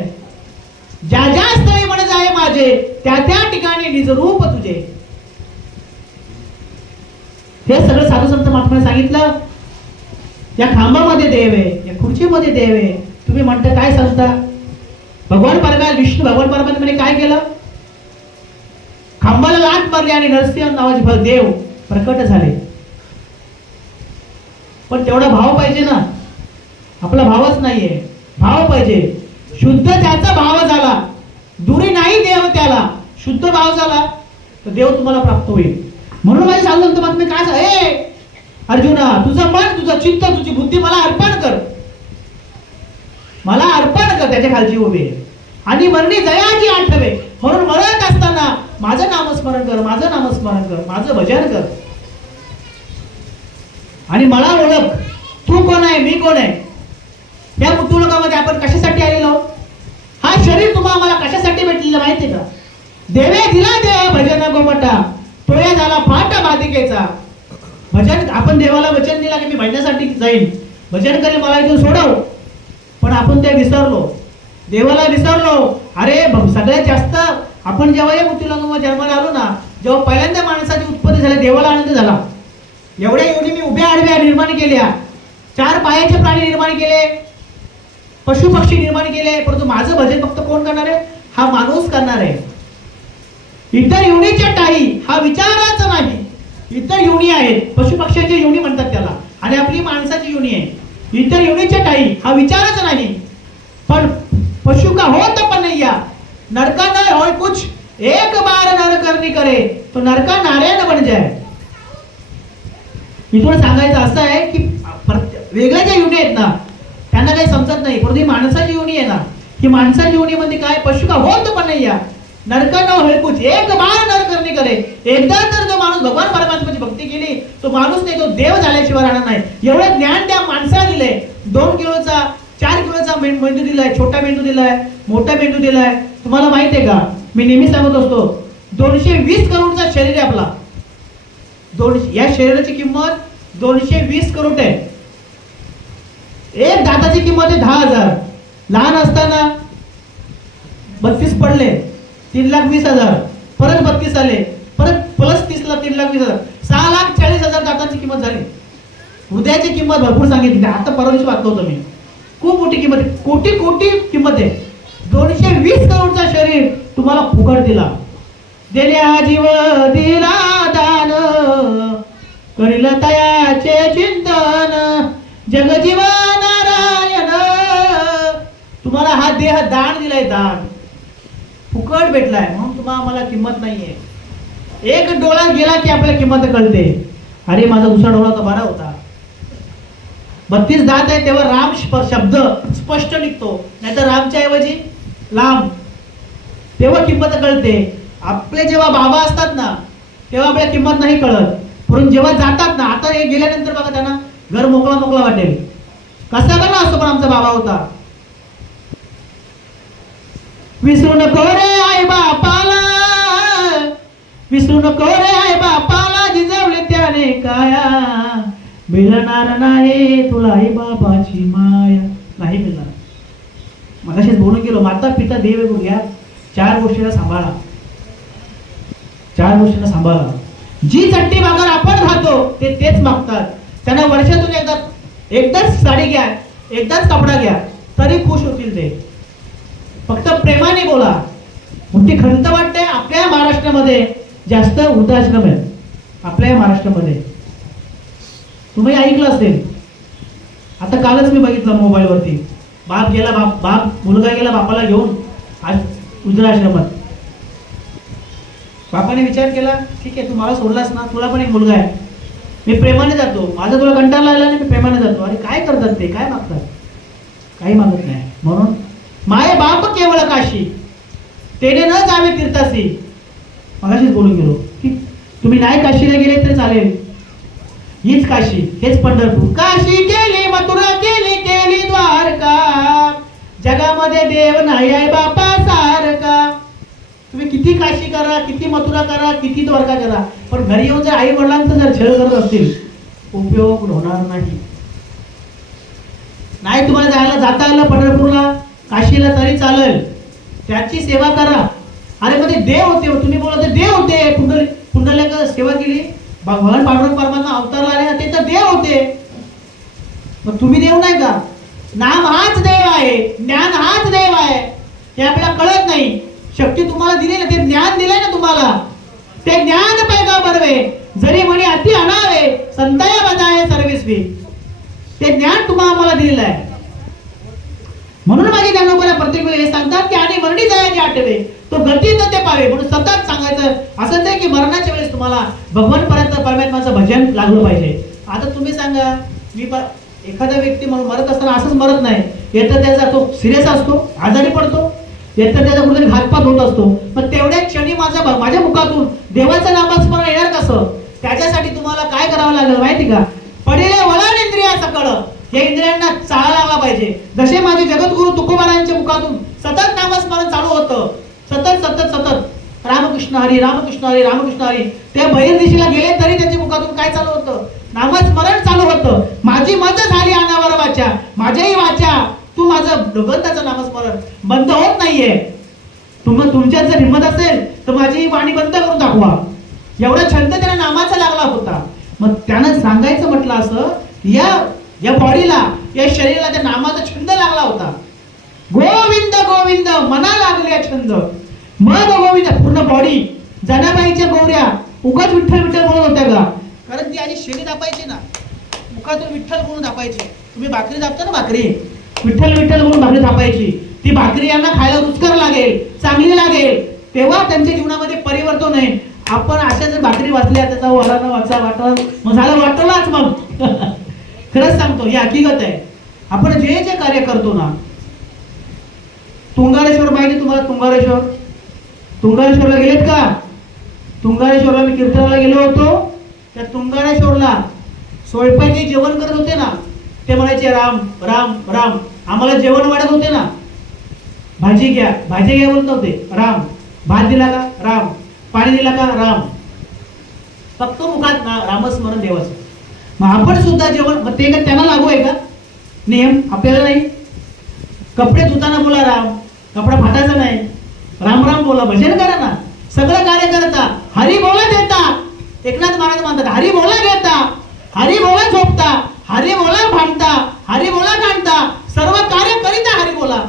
ज्या ज्या स्थळी म्हणत आहे माझे, त्या त्या ठिकाणी निज रूप तुझे. हे सगळं साधू संत महात्माने सांगितलं. या खांबामध्ये देव आहे, या खुर्चीमध्ये देव आहे. तुम्ही म्हणता काय सांगता, भगवान परमात्मा विष्णू भगवान परमात्म्याने काय केलं, खांबाला लाट मारली आणि नरसिंह नावाचे देव प्रकट झाले. पण तेवढा भाव पाहिजे ना, आपला भावच नाहीये. भाव पाहिजे, शुद्ध त्याचा भाव झाला, दुरी नाही देव त्याला, शुद्ध भाव झाला तर देव तुम्हाला प्राप्त होईल. म्हणून माझे साधू संत महात्मे काय, ए अर्जुना, तुझं मन, तुझं चित्त, तुझी बुद्धी मला अर्पण कर, मला अर्पण कर. त्याच्या खालची उभे आणि मरणी जयाची आठवे. म्हणून मरत असताना माझं नामस्मरण कर, माझं नामस्मरण कर, माझं भजन कर आणि मला ओळख, तू कोण आहे, मी कोण आहे. या मृत्यूलोकामध्ये आपण कशासाठी आलेलो, हा शरीर तुम्हाला कशासाठी भेटलेलं माहिती का. देवे दिला देव भजन गोमटा, तोया झाला फाट बाधिकेचा. भजन, आपण देवाला वचन दिला की मी भजनासाठी जाईन, भजन करेल, मला इथून सोडव, पण आपण ते विसरलो, देवाला विसरलो. अरे सगळ्यात जास्त आपण जेव्हा या मृत्यूलोकामध्ये जन्माला आलो ना, जेव्हा पहिल्यांदा माणसाची उत्पत्ती झाली, देवाला आनंद झाला. एवढ्या योनी मी उभ्या आडव्या निर्माण केल्या, 4 पायाचे प्राणी निर्माण केले, पशु पक्षी निर्माण केले, परंतु माझं भजन फक्त कोण करणार आहे, हा माणूस करणार आहे. इतर योनीच्या टाई हा विचाराच नाही. इतर योनी आहेत, पशु पक्ष्याची योनी म्हणतात त्याला, आणि आपली माणसाची योनी आहे. इतर योनीच्या टाई हा विचारच नाही. पण पशु का हो तो पनैया, नरका न होय कुछ, एक बार नर करनी करे तो नरका नारायण बन जाए. इथून सांगायचं असं आहे की वेगळ्या ज्या योनी आहेत ना, त्यांना काही समजत नाही, परंतु ही माणसाची योनी आहे ना, ही माणसाची योनी मध्ये काय, पशु का हो तो पनैया, नरका न होय कुछ, एक बार नर करनी करे. एकदा तर जो माणूस भगवान परमात्म्याची भक्ती केली, तो माणूस नाही, तो देव झाल्याशिवाय राहणार नाही. एवढं ज्ञान त्या माणसाला दिलंय. 2 किलोचा 4 किलोचा मेंदू दिलाय, छोटा मेंदू दिलाय, मोठा मेंदू दिलाय. तुम्हाला माहित आहे का, मी नेहमी सांगत असतो, 220 करोडचा शरीर आहे आपला. या शरीराची किंमत 220 करोड आहे. एक दाताची किंमत आहे 10,000. लहान असताना 32 पडले, 3,20,000, परत 32 आले, परत प्लस 30ला 3,20,000, 6,40,000 दाताची किंमत झाली. हृदयाची किंमत भरपूर सांगितली, आता परवा दिवशी वाचतो होतो मी, खूप मोठी किंमत आहे, कोटी कोटी किंमत आहे. 220 करोडचा शरीर तुम्हाला फुकट दिला. दिल्या जीव दिला दान, करील तयाचे चिंतन, जगजीव नारायण. तुम्हाला हा देह दान दिलाय, दान फुकट भेटलाय, म्हणून तुम्हाला मला किंमत नाहीये. एक डोळा गेला की आपल्याला किंमत कळते. अरे माझा दुसरा डोळा तर बरा होता. 32 दात आहे तेव्हा राम शब्द स्पष्ट निघतो, नाहीतर रामच्या ऐवजी लांब, तेव्हा किंमत कळते. आपले जेव्हा बाबा असतात ना, तेव्हा आपल्याला किंमत नाही कळत, परंतु जेव्हा जातात ना, आता हे गेल्यानंतर बघा त्यांना घर मोकळा मोकळा वाटेल. कसा का ना असतो, पण आमचा बाबा होता. विसरू नको रे आई बापाला, विसरू नको रे आई बापाला, जिजवले त्याने काया, मिळणार नाही तुला आई बाबाची माया, नाही मिळणार. मगाशीच बोलून गेलो, माता पिता देव घ्या, 4 गोष्टीला सांभाळा, 4 गोष्टीला सांभाळा. जी चट्टी भाकर आपण खातो ते तेच मागतात. त्यांना वर्षातून एकदाच साडी घ्या, एकदाच कपडा घ्या, तरी खुश होतील ते. फक्त प्रेमाने बोला. मोठी खंत वाटते आपल्या महाराष्ट्रामध्ये जास्त वृद्धाश्रम आहे. आपल्या महाराष्ट्रामध्ये तुम्ही ऐकलं असेल, आता कालच मी बघितलं मोबाईलवरती, बाप गेला, बाप मुलगा गेला बापाला घेऊन आज वृद्धाश्रमात. बापाने विचार केला, ठीक आहे तू मला सोडलास ना, तुला पण एक मुलगा आहे, मी प्रेमाने जातो, माझा तुला कंटाळा लागला नाही, मी प्रेमाने जातो. अरे काय करतात ते, काय मागतात, काही मागत नाही. म्हणून माय बाप केवळ काशी, तेने न जावे तीर्थासी. मगाशीच बोलून गेलो की तुम्ही नाही काशीला गेले तरी चालेल, हीच काशी, हेच पंढरपूर. काशी केली, मथुरा केली, केली द्वारका, जगामध्ये देव नाही आहे बापा सारखा. तुम्ही किती काशी करा, किती मथुरा करा, किती द्वारका करा, पण घरी येऊन जर आई वडिलांचा जर छळ करत असतील, उपयोग होणार नाही. नाही तुम्हाला जाता आलं पंढरपूरला, काशीला तरी चालेल, त्याची सेवा करा. अरे मध्ये देव होते, तुम्ही बोला ते देव होते, पुंडलिक सेवा केली, भगवान पांडुरंग परमात्मा अवतार आले, ते तर देव होते. मग तुम्ही देव नाही का? नाम हाच देव आहे, ज्ञान हाच देव आहे, हे आपल्याला कळत नाही. शक्ती तुम्हाला दिली ना, ते ज्ञान दिलंय ना तुम्हाला, ते ज्ञान पैगा बरवे, जरी म्हणे अति अनावे, संतया बजाय सर्विसवी. ते ज्ञान तुम्हाला मला दिलेलं आहे. म्हणून माझी ज्ञानोबा प्रत्येक वेळी हे सांगतात की आणि मरणी जायचे आठवे, तो गती न ते पावे. म्हणून सतत सांगायचं असं नाही की मरणाच्या वेळेस तुम्हाला भगवान पर्यंत परमात्म्याचं भजन लागलं पाहिजे. आता तुम्ही सांगा, मी एखादा व्यक्ती म्हणून मरत असताना असंच मरत नाही, येतं त्याचा तो सिरियस असतो, आजारी पडतो, येतं त्याचा कुठेतरी घातपात होत असतो, पण तेवढ्या क्षणी माझ्या मुखातून देवाचं नामस्मरण येणार कसं? त्याच्यासाठी तुम्हाला काय करावं लागेल माहिती का? पडेले वळण इंद्रिया सकळ, या इंद्रियांना चाळा लागला पाहिजे. जसे माझे जगद्गुरु तुकोबारांच्या मुखातून सतत नामस्मरण चालू होतं, सतत सतत सतत रामकृष्ण हरी, रामकृष्ण हरी, रामकृष्ण हरी. ते बहिर्दिशीला गेले तरी त्यांच्या मुखातून काय चालू होतं? नामस्मरण चालू होतं. माझी मत झाली अनावर वाचा, माझ्याही वाचा तू माझं भगवंताचं नामस्मरण बंद होत नाहीये. तुमच्यात जर हिंमत असेल तर माझी वाणी बंद करून दाखवा. एवढा छंद त्याला नामाचा लागला होता. मग त्यानं सांगायचं म्हटलं असं, या बॉडीला, या शरीराला त्या नामाचा छंद लागला होता. गोविंद गोविंद मना लागले छंद, मग गोविंद. पूर्ण बॉडी, जनाबाईच्या गौऱ्या उगाच विठ्ठल विठ्ठल बोलत होत्या का? कारण ती आधी शेणी दापायची ना, मुखातून विठ्ठल बोलून दापायची. तुम्ही भाकरी दाबता ना, भाकरी विठ्ठल विठ्ठल बोलून भाकरी दापायची. ती भाकरी यांना खायला रुचकर लागेल, चांगली लागेल, तेव्हा त्यांच्या जीवनामध्ये परिवर्तन आहे. आपण अशा जर भाकरी वाचल्या, त्याचा वरानं वाचा वाटलं, मग झालं वाटलाच. मग खरंच सांगतो, ही हकीकत आहे. आपण जे जे कार्य करतो ना, तुंगारेश्वर माहिती तुम्हाला? तुंगारेश्वरला गेलेत का? तुंगारेश्वरला मी कीर्तनाला गेलो होतो. त्या तुंगारेश्वरला स्वयंपाकी जेवण करत होते ना, ते म्हणायचे राम राम राम. आम्हाला जेवण वाढत होते ना, भाजी घ्या बोलत होते, राम. भात दिला का? राम. पाणी दिला का? राम. फक्त मुखात रामस्मरण देवाचं. मग आपण सुद्धा जेवण, मग ते का त्यांना लागू आहे का नियम? आपल्याला नाही. कपडे धुताना बोला राम, कपडा फाटायचा नाही, राम राम बोला, भजन करा ना, सगळं कार्य करता. हरी बोला देता, एकनाथ महाराज म्हणतात, हरी बोला घेता, हरी बोला झोपता, हरी बोला भांडता, हरी बोला काढता, सर्व कार्य करीता हरी बोला.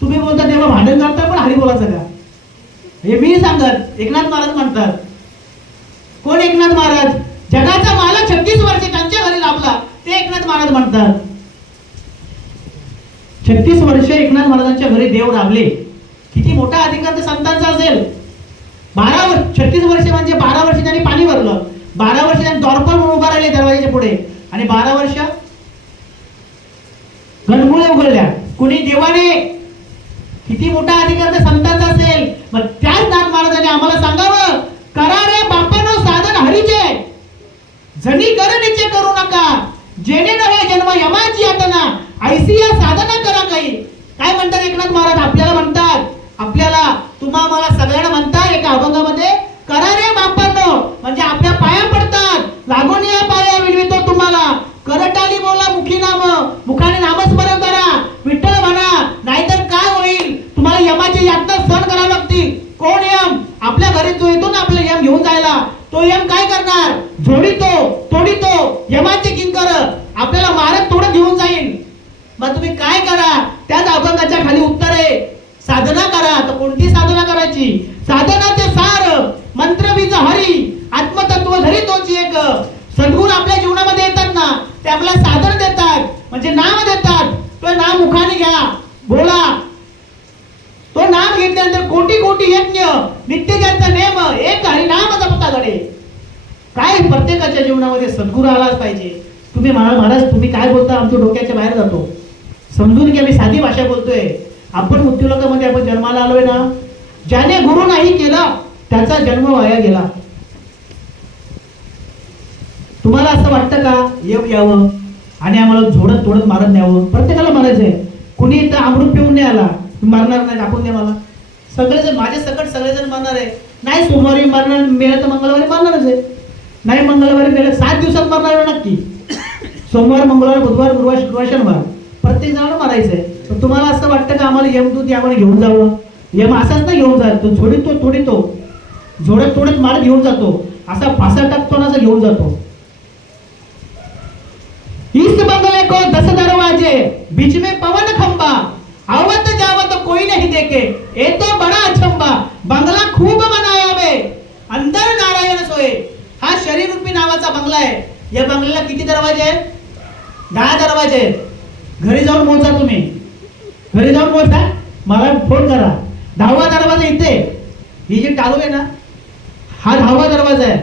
तुम्ही बोलता तेव्हा भांडण करता, पण हरी बोलाचं का? हे मी सांगत, एकनाथ महाराज म्हणतात. कोण एकनाथ महाराज? जगाचा मालक 36 वर्षे त्यांच्या घरी लाभला, ते एकनाथ महाराज म्हणतात. 36 वर्ष एकनाथ महाराजांच्या घरी देव राबले. किती मोठा अधिकार संतांचा असेल. 36 वर्ष म्हणजे 12 वर्ष त्यांनी पाणी भरलं, 12 वर्ष त्यांनी द्वारपाल म्हणून उभा राहिले दरवाजाच्या पुढे, आणि 12 वर्ष गणगुळे उघडल्या. कुणी देवाने. किती मोठा अधिकार त्या संतांचा असेल. मग त्याच नाथ महाराजांनी आम्हाला सांगावं, करा रे बापानो साधन हरीचे, जनी करणीचे करू नका, जेणे नव्हे जन्म यमाची यातना, ऐसी या साधना करा काही. काय म्हणतात एकनाथ महाराज? आपल्याला म्हणतात आपल्याला तुम्हा मला सगळ्यांना म्हणताय एका अभंगामध्ये, करा रे बापांनो, म्हणजे आपल्या पाया पडतात, लागून या पाया विळवितो तुम्हाला, करटाली बोला मुखी नाम, मुखाने नामस्मरण करा, विठ्ठल म्हणा, नाहीतर काय होईल, तुम्हाला यमाची यातना सहन करावी लागतील. कोण यम? आपल्या घरी जो येतो ना आपल्याला यम घेऊन जायला, तो यम काय करणार? झोडीतो तोडीतो, यमाचे किंकर आपल्याला मारत तोडत घेऊन जाईल. मग तुम्ही काय करा? त्याच अभंगाच्या खाली उत्तर आहे, साधना करा. तर कोणती साधना करायची? साधनाचे सार मंत्र बीज हरी, आत्मतत्व धरी तोची एक. सद्गुण आपल्या जीवनामध्ये येतात ना, ते आपल्याला साधन देतात, म्हणजे नाम देतात. तो नाम मुखाने घ्या, बोला. तो नाम घेतल्यानंतर कोटी कोटी यज्ञ, नित्य ज्यांचा नेम, एक हरिनाम जपता घडे. काय प्रत्येकाच्या जीवनामध्ये सद्गुरू आलाच पाहिजे. तुम्ही म्हणाल महाराज तुम्ही काय बोलता, आमच्या डोक्याच्या बाहेर जातो. समजून घ्या, मी साधी भाषा बोलतोय. आपण मृत्यूलोकामध्ये आपण जन्माला आलोय ना, ज्याने गुरु नाही केला त्याचा जन्म वाया गेला. तुम्हाला असं वाटतं का येव यावं आणि आम्हाला झोडत तोडत मारत न्यावं? प्रत्येकाला मारायचंय. कुणी इथं अमृत पिऊन नाही आला, मारणार नाही, दाखवून द्या मला. सगळेजण माझ्या सकट सगळेजण मारणार आहे. नाही सोमवारी मारणार, मेलं तर मंगळवारी मारणारच आहे. नाही मंगळवारी मेलं 7 दिवसात मारणार आहे नक्की. सोमवार मंगळवार बुधवार गुरुवार शुक्रवार शनिवार प्रत्येक जणांना मारायचंय. तर तुम्हाला असं वाटतं का आम्हाला यमदूत यामध्ये घेऊन जावं? यम असाच नाही घेऊन जातो, झोडीतो तोडीतो, झोडत तोडत मारत घेऊन जातो, असा फासा टाकतो ना, असा घेऊन जातो. इस बंगले को 10 दरवाजे, बीच में पवन खंबा, आवत जावत कोई नहीं देखे, ये तो बड़ा अचंबा, बंगला खूप बनाया बे, अंदर नारायण सोये. हा शरीर रूपी नावाचा बंगला आहे. या बंगल्याला किती दरवाजे आहेत? 10 दरवाजे आहेत. घरी जाऊन मोजा तुम्ही, घरी जाऊन मोजा, मला फोन करा. 10वा दरवाजा इथे, ही जी टाळू आहे ना, हा 10वा दरवाजा आहे.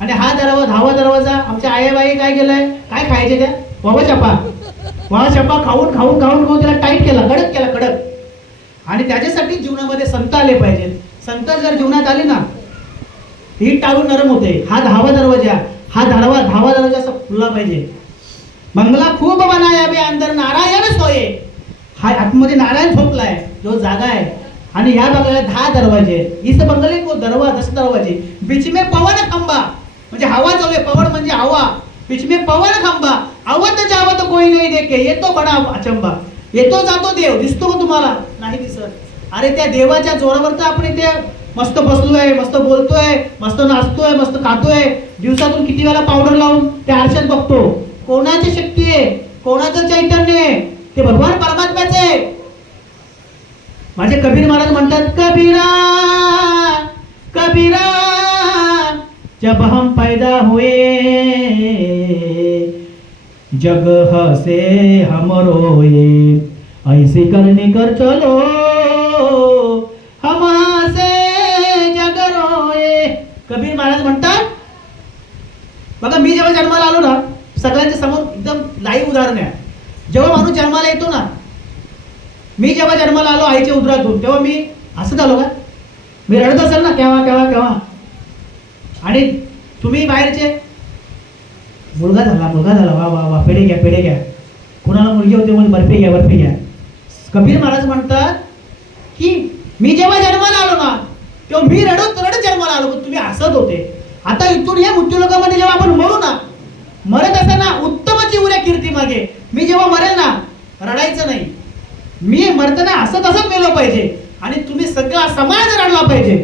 आणि हा 10वा दरवाजा आमच्या आईबाई काय केलाय, काय खायचे त्या वावा चपा खाऊन खाऊन खाऊन खाऊन त्याला टाईट केला, कडक केला, कडक. आणि त्याच्यासाठी जीवनामध्ये संत आले पाहिजेत. संत जर जीवनात आले ना, ही टाळू नरम होते. हा 10वा दरवाजा, हा 10वा दरवाजा असा खुलला पाहिजे. बंगला खूप बनाया बे, अंदर नारायण सोये. हा आतमध्ये नारायण झोपलाय, जो जागा आहे. आणि या बंगल्याला 10 दरवाजे आहेत. इस बंगले को 10 दरवाजे, बीच में पवन खंबा, म्हणजे हवा चालू आहे. पवन म्हणजे हवा, बीच में पवन खंबा, आवत जावत कोई नाही देखे, येतो बडा अचंबा. येतो जातो देव, दिसतो का तुम्हाला? नाही दिसत. अरे त्या देवाच्या जोरावर तर आपण इथे मस्त बसलोय, मस्त बोलतोय, मस्त नाचतोय, मस्त खातोय. दिवसातून किती वेळा पावडर लावून त्या आरशात बघतो. कोणाची शक्ती आहे, कोणाचं चैतन्य आहे? ते भगवान परमात्म्याचे आहे. माझे कबीर महाराज म्हणतात, कबीरा कबीरा जब हम पैदा हुए, जग हसे हम रोए, ऐसी करनी कर चलो, हम हसे जग रोए. कबीर महाराज म्हणतात, बघा मी जेव्हा जन्माला आलो ना, सगळ्यांच्या समोर एकदम लाईव्ह उदाहरण आहे. जेव्हा माणूस जन्माला येतो ना, मी जेव्हा जन्माला आलो आईच्या उदरातून, तेव्हा मी हसत आलो का? मी रडत असेल ना केव्हा केव्हा केव्हा. आणि तुम्ही बाहेरचे, मुलगा झाला वा वा वा, पेढे घ्या. कोणाला मुलगी होते म्हणजे बर्फी घ्या. कबीर महाराज म्हणतात की मी जेव्हा जन्माला आलो ना, तेव्हा मी रडत जन्माला आलो, पण तुम्ही हसत होते. आता इथून या मृत्यूलोकामध्ये जेव्हा आपण मरू ना, मरत असताना उत्तमची उऱ्या कीर्ती मागे. मी जेव्हा मरेल ना, रडायचं नाही. मी मरताना हसत मेलो पाहिजे. आणि तुम्ही सगळा समाज रडला पाहिजे.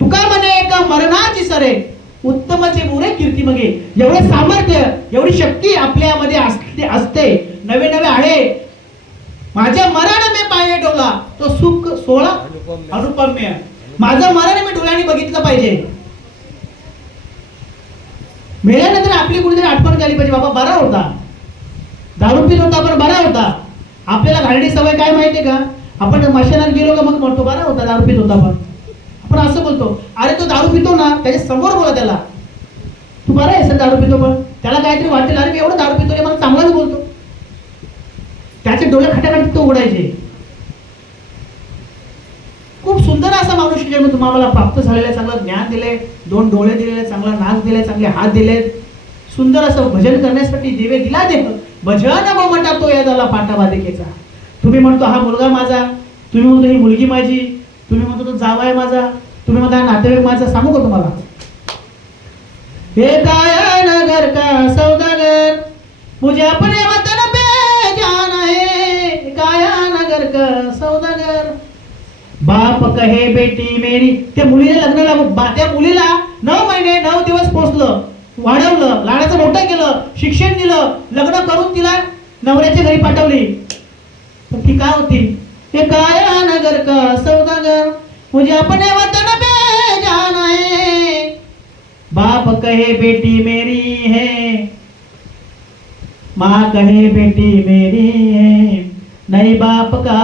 तुका म्हणे एक मरणाची सरे, उत्तमचे मुरे कीर्ती मगे. एवढे सामर्थ्य, एवढी शक्ती आपल्यामध्ये असते, नवे आहे. माझ्या मरण मी पाय डोला, तो सुख सोळा अनुपम्य. माझं मरण मी डोळ्याने बघितलं पाहिजे. मेल्यानंतर आपली कुठेतरी आठवण झाली पाहिजे, बाबा बरा होता, दारू पित होता पण बरा होता. आपल्याला घालडी सवय काय माहितीये का? आपण मशानात गेलो का मग म्हणतो बरा होता, दारू पित होता. पण आपण असं बोलतो, अरे तो दारू पितो ना, त्याच्या समोर बोला त्याला, तू बरा आहे सर दारू पितो. पण त्याला काहीतरी वाटेल, अरे मी एवढं दारू पितो रे, मला चांगलाच बोलतो. त्याचे डोळे खटाखट तो उघडायचे. खूप सुंदर असा माणूस जन्म तुम्हाला प्राप्त झालेला, चांगलं ज्ञान दिले, 2 डोळे दिलेले, चांगला नाक दिले, चांगले हात दिले, सुंदर असं भजन करण्यासाठी देवे दिला. दे भजन म्हणता तो या झाला पाटा वादिकेचा. तुम्ही म्हणतो हा मुलगा माझा, तुम्ही म्हणतो ही मुलगी माझी, तुम्ही म्हणतो तो जावाय माझा, तुम्ही म्हणता नातेवाईक माझा, सांगू का तुम्हाला? हे काया नगर का सौदागर, मुझे अपने वतन पे जाना है, काया नगर का सौदागर. बाप कहे बेटी मेरी, त्या मुलीला लग्न लागू, त्या मुलीला 9 महिने 9 दिवस पोचलं, वाढवलं, लाडाचं मोठं केलं, शिक्षण दिलं, लग्न करून तिला नवऱ्याच्या घरी पाठवली. तर ती काय होती? हे काया नगर का सौदागर, मुझे अपने वतन पे जाना है, बाप कहे बेटी मेरी है, माँ कहे बेटी मेरी है, नहीं बाप का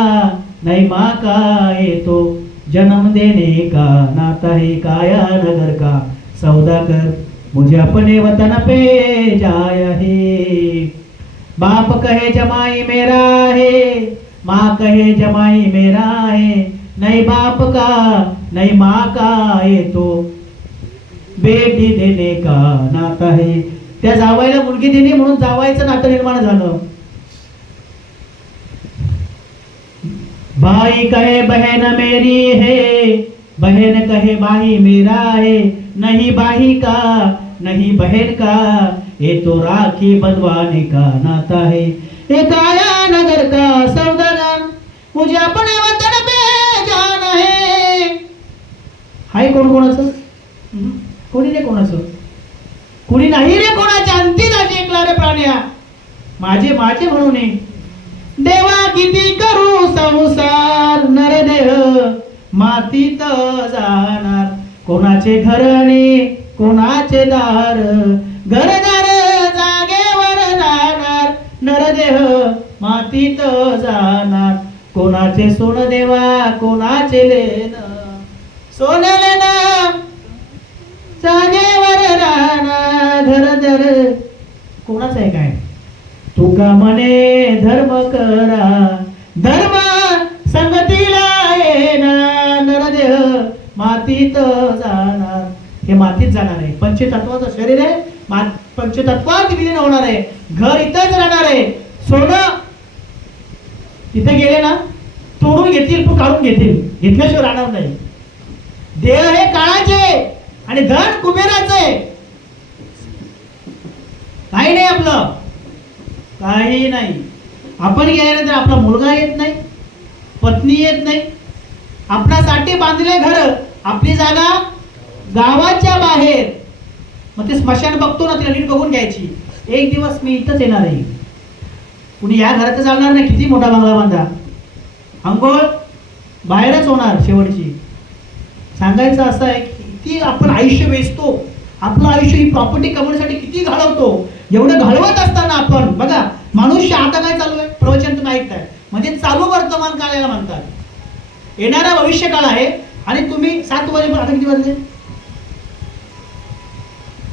नहीं माँ का, ये तो जन्म देने का नाता है, काया नगर का सौदागर, मुझे अपने वतन पे जाया है. बाप कहे जमाई मेरा है, माँ कहे जमाई मेरा है, नहीं बाप का नहीं माँ का, ये तो बेटी देणे का नाता है. त्या जावायला मुलगी देणे म्हणून जावायचं नातं निर्माण झालं. भाई कहे बहन मेरी है, बहन कहे भाई मेरा है, नहीं भाई का नहीं बहन का, ये तो राखी बंधवाने का नाता है. ये काया नगर का सौदागर, मुझे अपने वतन पे जाना है. हाय कोण कोणाचं? कोणी रे कोणाचं? कुणी नाही रे कोणाच्या, अंती राजे एकला रे प्राण्या, माझे माझे म्हणून. देवा किती करू संसार, नरदेह मातीत जाणार, कोणाचे घरणे कोणाचे दार, घरदार जागेवर राहणार, नरदेह मातीत जाणार, कोणाचे सोन देवा कोणाचे लेन, सोन लेन जागेवर राहणार, घरदार कोणाचं आहे काय? तुका म्हणे धर्म करा, धर्म संगतीला येणार, नरदेह मातीत जाणार. हे मातीत जाणार आहे. पंचतत्वाचं शरीर आहे, पंचतत्वात विलीन होणार आहे. घर इथंच राहणार आहे. सोनं तिथे गेले ना तोडून घेतील, पण काढून घेतील, घेतल्याशिवाय राहणार नाही. देह हे काळाचे आणि धन कुबेराचे. काही नाही आपलं, काही नाही. आपण गेल्यानंतर आपला मुलगा येत नाही, पत्नी येत नाही, आपणासाठी बांधले घर, आपली जागा गावाच्या बाहेर. मग ते स्मशान बघतो ना, तिला नीट बघून घ्यायची. एक दिवस मी इथंच येणार आहे, कुणी या घरात चालणार नाही. किती मोठा बंगला बांधा, अंघोळ बाहेरच होणार शेवटची. सांगायचं असं आहे की किती आपण आयुष्य वेचतो, आपलं आयुष्य ही प्रॉपर्टी कमवण्यासाठी किती घालवतो. एवढं घालवत असताना आपण बघा, मनुष्य आता काय चालू आहे, प्रवचन तुम्ही ऐकताय, म्हणजे चालू वर्तमान काळ याला म्हणतात. येणारा भविष्य काळ आहे. आणि तुम्ही 7 वाजेपर्यंत, आता किती वाजले?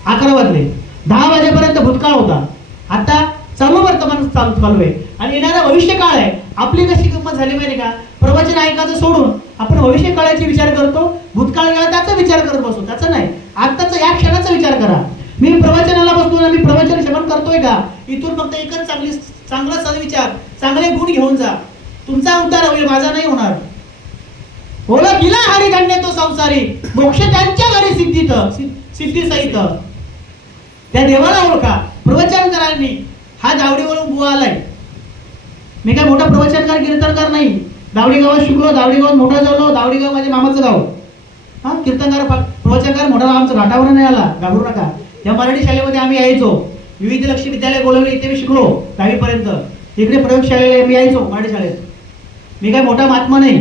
11 वाजले. 10 वाजेपर्यंत भूतकाळ होता, आता चालू वर्तमान चालू आहे. आणि येणारा भविष्य काळ आहे. आपली कशी गंमत झाली माहिती का? प्रवचन ऐकायचं सोडून आपण भविष्य काळाचा विचार करतो, भूतकाळ गेला त्याचा विचार करत बसतो. त्याचा नाही, आताचा या क्षणाचा विचार करा. मी प्रवचनाला बसतो ना, मी प्रवचन श्रवण करतोय का? इथून फक्त एकच चांगला सद्विचार, चांगले गुण घेऊन जा. तुमचा उद्धार होईल, माझा नाही होणार. बोला गेला हरिधन्य तो संसारी, मोक्ष त्यांच्या घरी सिद्धी सहित. त्या देवाला ओळखा. प्रवचनकारांनी हा दावडीवरून बुवा आलाय. मी काय मोठा प्रवचनकार कीर्तनकार नाही. दावडी गावात शिकलो, दावडी गावात मोठा झालो. दावडी गाव माझे मामाचं गाव. हा कीर्तनकार प्रवचनकार मोठा आमचा घाटावर नाही आला, घाबरू नका. या मराठी शाळेमध्ये आम्ही यायचो. विविध लक्ष्मी विद्यालय बोलवले, इथे मी शिकलो 10वी पर्यंत. इकडे प्रयोगशाळेला मी यायचो मराठी शाळेत. मी काय मोठा महात्मा नाही,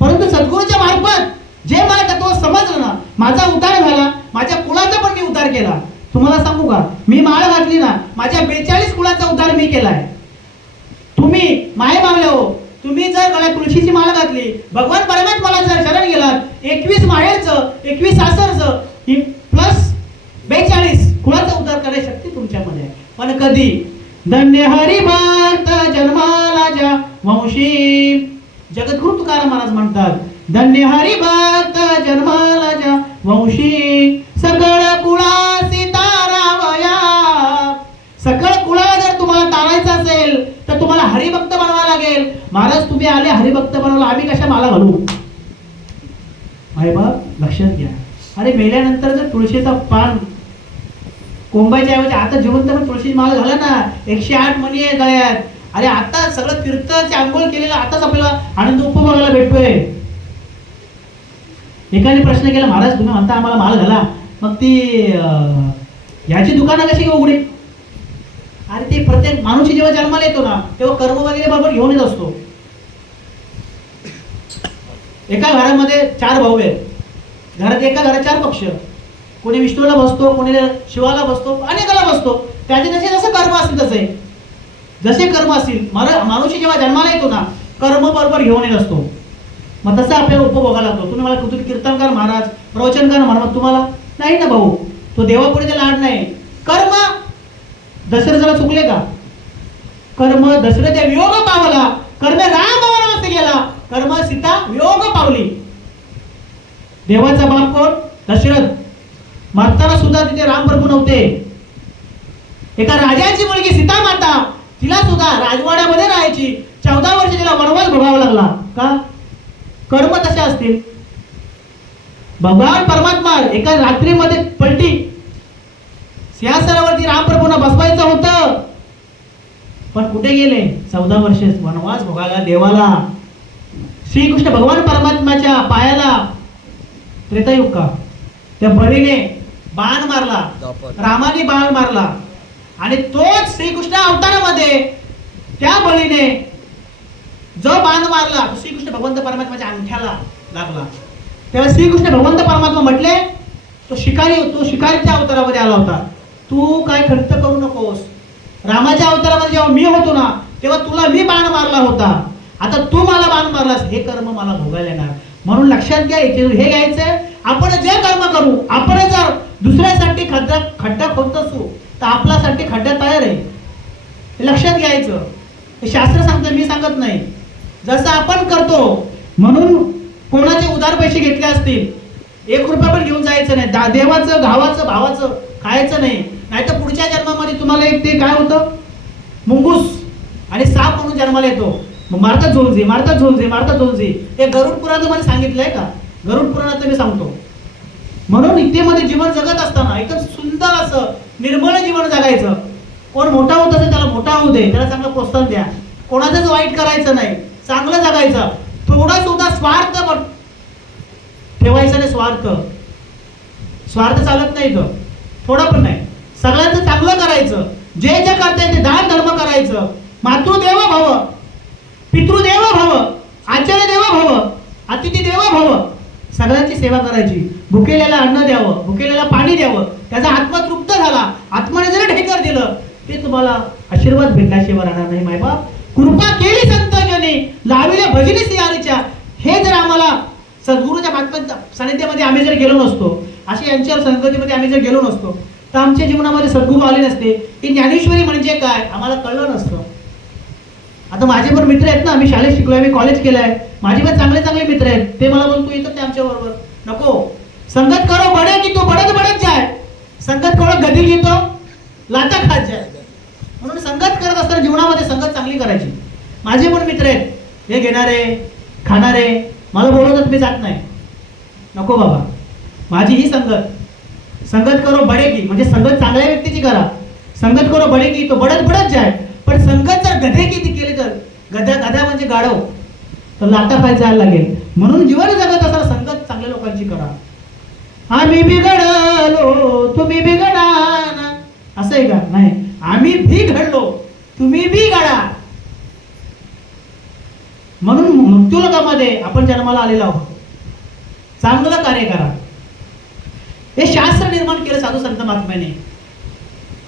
परंतु सद्गुरूच्या मार्फत जे मला तत्व समजलं ना, माझा उद्धार झाला. माझ्या कुळाचा पण मी उद्धार केला. तुम्हाला सांगू का, मी माळ घातली ना, माझ्या 42 कुळाचा उद्धार मी केलाय. तुम्ही माय मागले हो, तुम्ही जर गळ्यात तुळशीची माळ घातली, भगवान परमात्म्याला जर शरण गेलात, 21 माळेचं 21 सासरचं प्लस 42 कुळाचा उद्धार करायची शक्ती तुमच्यामध्ये आहे. पण कधी? धन्य हरिभक्त जन्माला ज्या वंशी. जगद्गुरु तुकाराम महाराज म्हणतात, धन्य हरिभक्त जन्माला ज्या वंशी, सकळ कुळासी तारावया. सकळ कुळाला जर तुम्हाला तारायचं असेल तर तुम्हाला हरिभक्त बनवावं लागेल. महाराज तुम्ही आले हरिभक्त बनवला, आम्ही कशा माला घालू? माय बाप लक्षात घ्या. अरे मेल्यानंतर जर तुळशीचा पान कोंबायच्या ऐवजी आता जिवंत पण तुळशी माळ झाला ना, 108 मणी आहे गळ्यात. अरे आता सगळं तीर्थाचे आंघोळ केलेलं आताच आपल्याला आनंद उपभोगायला भेटतोय. एकाने प्रश्न केला, महाराज तुम्ही म्हणता आम्हाला माळ घाला, मग ती याची दुकानं कशी काय उघडी? अरे ते प्रत्येक माणूस जेव्हा जन्माला येतो ना तेव्हा कर्म वगैरे बरोबर घेऊन येत असतो. एका घरामध्ये 4 भाऊ आहेत, घरात एका घरात 4 पक्ष, कोणी विष्णूला बसतो, कोणी शिवाला बसतो, अनेकाला बसतो. त्याचे जसे जसे कर्म असतील तसे जसे कर्म असतील माणूस जेव्हा जन्माला येतो ना कर्म बरोबर घेऊन येत असतो. मग तसं आपल्याला उपभोगायला लागतो. तुम्ही मला तुम्ही कीर्तनकार महाराज, प्रवचनकार महाराज, तुम्हाला नाही ना भाऊ, तो देवापुढे ते लाड नाही. कर्म दशरथाला चुकले का? कर्म दशरथ वियोग पावला, कर्म राम वनवासी गेला, कर्म सीता वियोग पावली. देवाचा बाप कोण? दशरथ. मरताना सुद्धा तिथे रामप्रभू नव्हते. एका राजाची मुलगी सीता माता, तिला सुद्धा राजवाड्यामध्ये राहायची, 14 वर्ष तिला वनवास भोगावा लागला. का? कर्म तसे असतील. भगवान परमात्मा एका रात्रीमध्ये पलटी सिंहासनावरती रामप्रभूंना बसवायचं होतं, पण कुठे गेले? 14 वर्ष वनवास भोगायला देवाला. श्रीकृष्ण भगवान परमात्माच्या पायाला त्रेतायुग का त्या बळीने बाण मारला, रामाने बाण मारला, आणि तोच श्रीकृष्ण अवतारामध्ये त्या बळीने जो बाण मारला तो श्रीकृष्ण भगवंत परमात्माच्या अंगठ्याला लागला. तेव्हा श्रीकृष्ण भगवंत परमात्मा म्हटले, तो शिकारीच्या अवतारामध्ये आला होता, तू काय खर्च करू नकोस. रामाच्या अवतारामध्ये जेव्हा मी होतो ना तेव्हा तुला मी बाण मारला होता, आता तू मला बाण मारलास, हे कर्म मला भोगायला येणार. म्हणून लक्षात घ्या, हे घ्यायचंय, आपण जे कर्म करू, आपण जर दुसऱ्यासाठी खड्डा खोदत असू तर आपल्यासाठी खड्डा तयार आहे, हे लक्षात घ्यायचं. हे शास्त्र सांगतं, मी सांगत नाही. जसं आपण करतो, म्हणून कोणाचे उधार पैसे घेतले असतील 1 रुपया पण घेऊन जायचं नाही. देवाचं, गावाचं, भावाचं खायचं नाही, नाहीतर पुढच्या जन्मामध्ये तुम्हाला एक ते काय होतं, मुंगूस आणि साप म्हणून जन्माला येतो. मारतात झोंजे. हे गरुड पुराणामध्ये सांगितलंय का? गरुड पुराणात मी सांगतो. म्हणून इत्तेमध्ये जीवन जगत असताना एकदम सुंदर असं निर्मळ जीवन जगायचं. कोण मोठा होत असेल त्याला मोठा होऊ दे, त्याला चांगलं प्रोत्साहन द्या. कोणाचंच वाईट करायचं नाही, चांगलं जगायचं. थोडा सुद्धा स्वार्थ ठेवायचा नाही. स्वार्थ चालत नाही इथं, थोडा पण नाही. सगळ्यांचं चांगलं करायचं, जे करताय ते दान धर्म करायचं. मातृदेव भव, पितृदेव भव, आचार्य देव भव, अतिथी देव भव. सगळ्यांची सेवा करायची. भुकेल्याला अन्न द्यावं, भुकेल्याला पाणी द्यावं. त्याचा आत्मा तृप्त झाला, आत्माने जर ढेकर दिलं ते तुम्हाला आशीर्वाद भेटल्याशिवाय राहणार नाही. मायबाप कृपा केली संतजने, लाविले भजनी सियारीच्या. हे जर आम्हाला सद्गुरूच्या सानिध्यामध्ये आम्ही जर गेलो नसतो, अशी यांच्या संगतीमध्ये आम्ही जर गेलो नसतो, तर आमच्या जीवनामध्ये सद्गुरू आले नसते. ती ज्ञानेश्वरी म्हणजे काय आम्हाला कळलं नसतं. आता माझे पण मित्र आहेत ना, मी शाळेत शिकलोय, मी कॉलेज केलंय, माझे पण चांगले मित्र आहेत. ते मला बोलतो येतात ते आमच्या बरोबर. नको, संगत करो बडे की तो बडत जाय, संगत करो गदी की तो लाता खात जाय. म्हणून संगत करत असताना जीवनामध्ये संगत चांगली करायची. माझे पण मित्र आहेत, हे घेणारे खाणारे, मला बोलवतात मी जात नाही. नको बाबा, माझी ही संगत करो बडे की, म्हणजे संगत चांगल्या व्यक्तीची करा. संगत करो बडे की तो बडत जाय. पण संगत जर गधे किती केले तर गधा म्हणजे गाढव, तर लाटा खायला जायला लागेल. म्हणून जीवन जगत असताना संगत चांगल्या लोकांची करा. आम्ही बिघडलो तुम्ही बिघडा ना, असं आहे का? नाही, आम्ही बिघडलो तुम्ही बिघडा. म्हणून मृत्यूलोकामध्ये आपण जन्माला आलेलो आहोत. चांगलं कार्य करा. हे शास्त्र निर्माण केलं साधू संत महात्म्याने.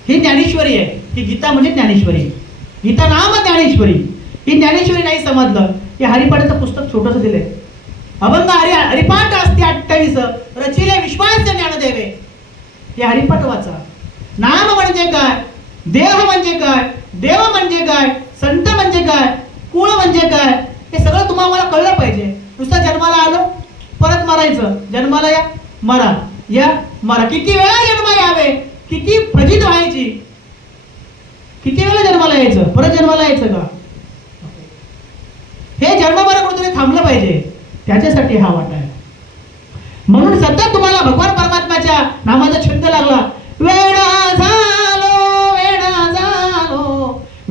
ही ज्ञानेश्वरी आहे. ही गीता म्हणजे ज्ञानेश्वरी. गीता नाम ज्ञानेश्वरी. ही ज्ञानेश्वरी नाही समजलं, हे हरिपाठाचं पुस्तक छोटंसं दिलंय. अभंग हरिपाठ असते 28 रचिले विश्वास ज्ञानदेवे. हे हरिपाठ वाचा. नाम म्हणजे काय, देह म्हणजे काय, देव म्हणजे काय, संत म्हणजे काय, कुळ म्हणजे काय, हे सगळं तुम्हाला कळलं पाहिजे. नुसतं जन्माला आलो परत मरायचं, जन्माला या मरा, या मरा. किती वेळा जन्म यावे, किती फजित व्हायची, किती वेळा जन्माला यायचं, परत जन्माला यायचं का? हे जन्मभर कुठेतरी थांबलं पाहिजे. त्याच्यासाठी हा वाटा आहे. म्हणून सतत तुम्हाला भगवान परमात्म्याच्या नामाचा छंद लागला. वेडा झालो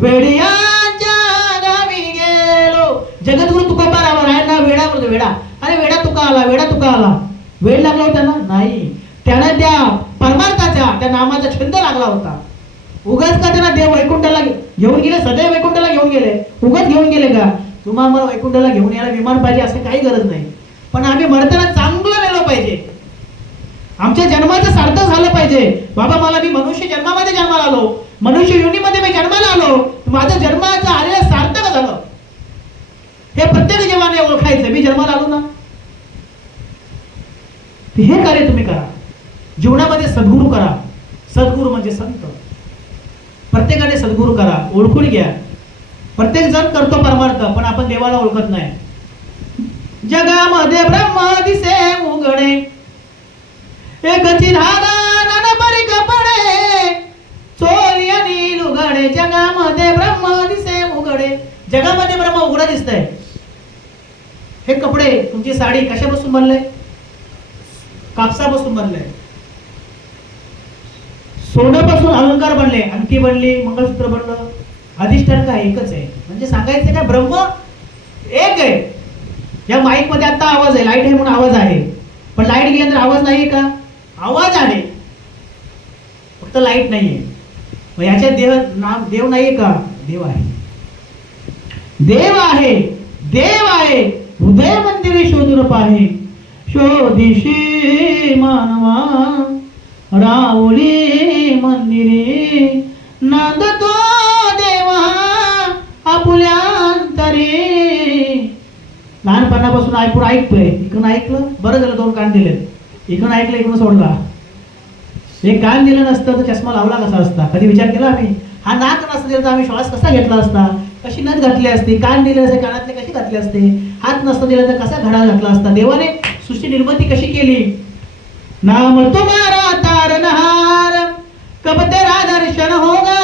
वेड्याच्या गावी गेलो. जगद्गुरु तुकोबारावर आहे ना, वेडा बोलतो वेडा. अरे वेडा तुका आला. वेड लागला होता ना? नाही, त्यानं त्या परमार्थाच्या त्या नामाचा छंद लागला होता. उगाच का त्यांना देव वैकुंठाला घेऊन गेले? सदैव वैकुंठाला घेऊन गेले? उगाच घेऊन गेले का? तुम्हाला मला वैकुंठाला घेऊन यायला विमान पाहिजे असं काही गरज नाही, पण आम्ही मरताना चांगलं गेलो पाहिजे. आमच्या जन्माचं सार्थक झालं पाहिजे. बाबा मी मनुष्य जन्मामध्ये जन्माला आलो, मनुष्य योनीमध्ये मी जन्माला आलो, माझं जन्माचं आलेलं सार्थक झालं हे प्रत्येक जीवाने ओळखायचं. मी जन्माला आलो ना, हे कार्य तुम्ही करा. जीवनामध्ये सद्गुरू करा. सद्गुरू म्हणजे संत. प्रत्येकाने सद्गुरू करा, ओळखून घ्या. प्रत्येक जण करतो परमार्थ, पण आपण देवाला ओळखत नाही. जगामध्ये ब्रह्म दिसे उघडे, एकची धागा नानपरी कपडे, चोली आणि लुगडे. जगामध्ये ब्रह्म दिसे उघडे. जगामध्ये ब्रह्म उघडा दिसतंय. हे कपडे, तुमची साडी कशापासून बनलंय? कापसापासून बनलंय. सोन्यापासून अलंकार बनले, अंगठी बनली, मंगळसूत्र बनलं. अधिष्ठान काय? एकच आहे. म्हणजे सांगायचं काय? ब्रह्म एक आहे. या माईक मध्ये आता आवाज आहे, लाईट आहे म्हणून आवाज आहे, पण लाईट गेल्यानंतर आवाज नाही का? आवाज आहे, फक्त लाईट नाहीये. मग याच्यात देव नाहीये का? देव आहे. देव आहे. हृदय मंदिरे शोधून पाहे, शोधिशी मानवा राहुली मंदिरे. नांदतो देवा आपुल्या अंतरे. लहानपणापासून ऐकतोय. इकडून ऐकलं बरं झालं, 2 कान दिले. इकडून ऐकलं, इकडून सोडला. एक कान दिलं नसतं तर चष्मा लावला कसा असता? कधी विचार केला आम्ही? हा नाक नसतं दिलं तर आम्ही श्वास कसा घेतला असता? कशी नथ घातली असती? कान दिले असते, कानातले कशी घातले असते? हात नसतं दिला तर कसा घडा घातला असता? देवाने सृष्टी निर्मिती कशी केली? नाम तुम्हारा तारनहार, कब तेरा दर्शन होगा,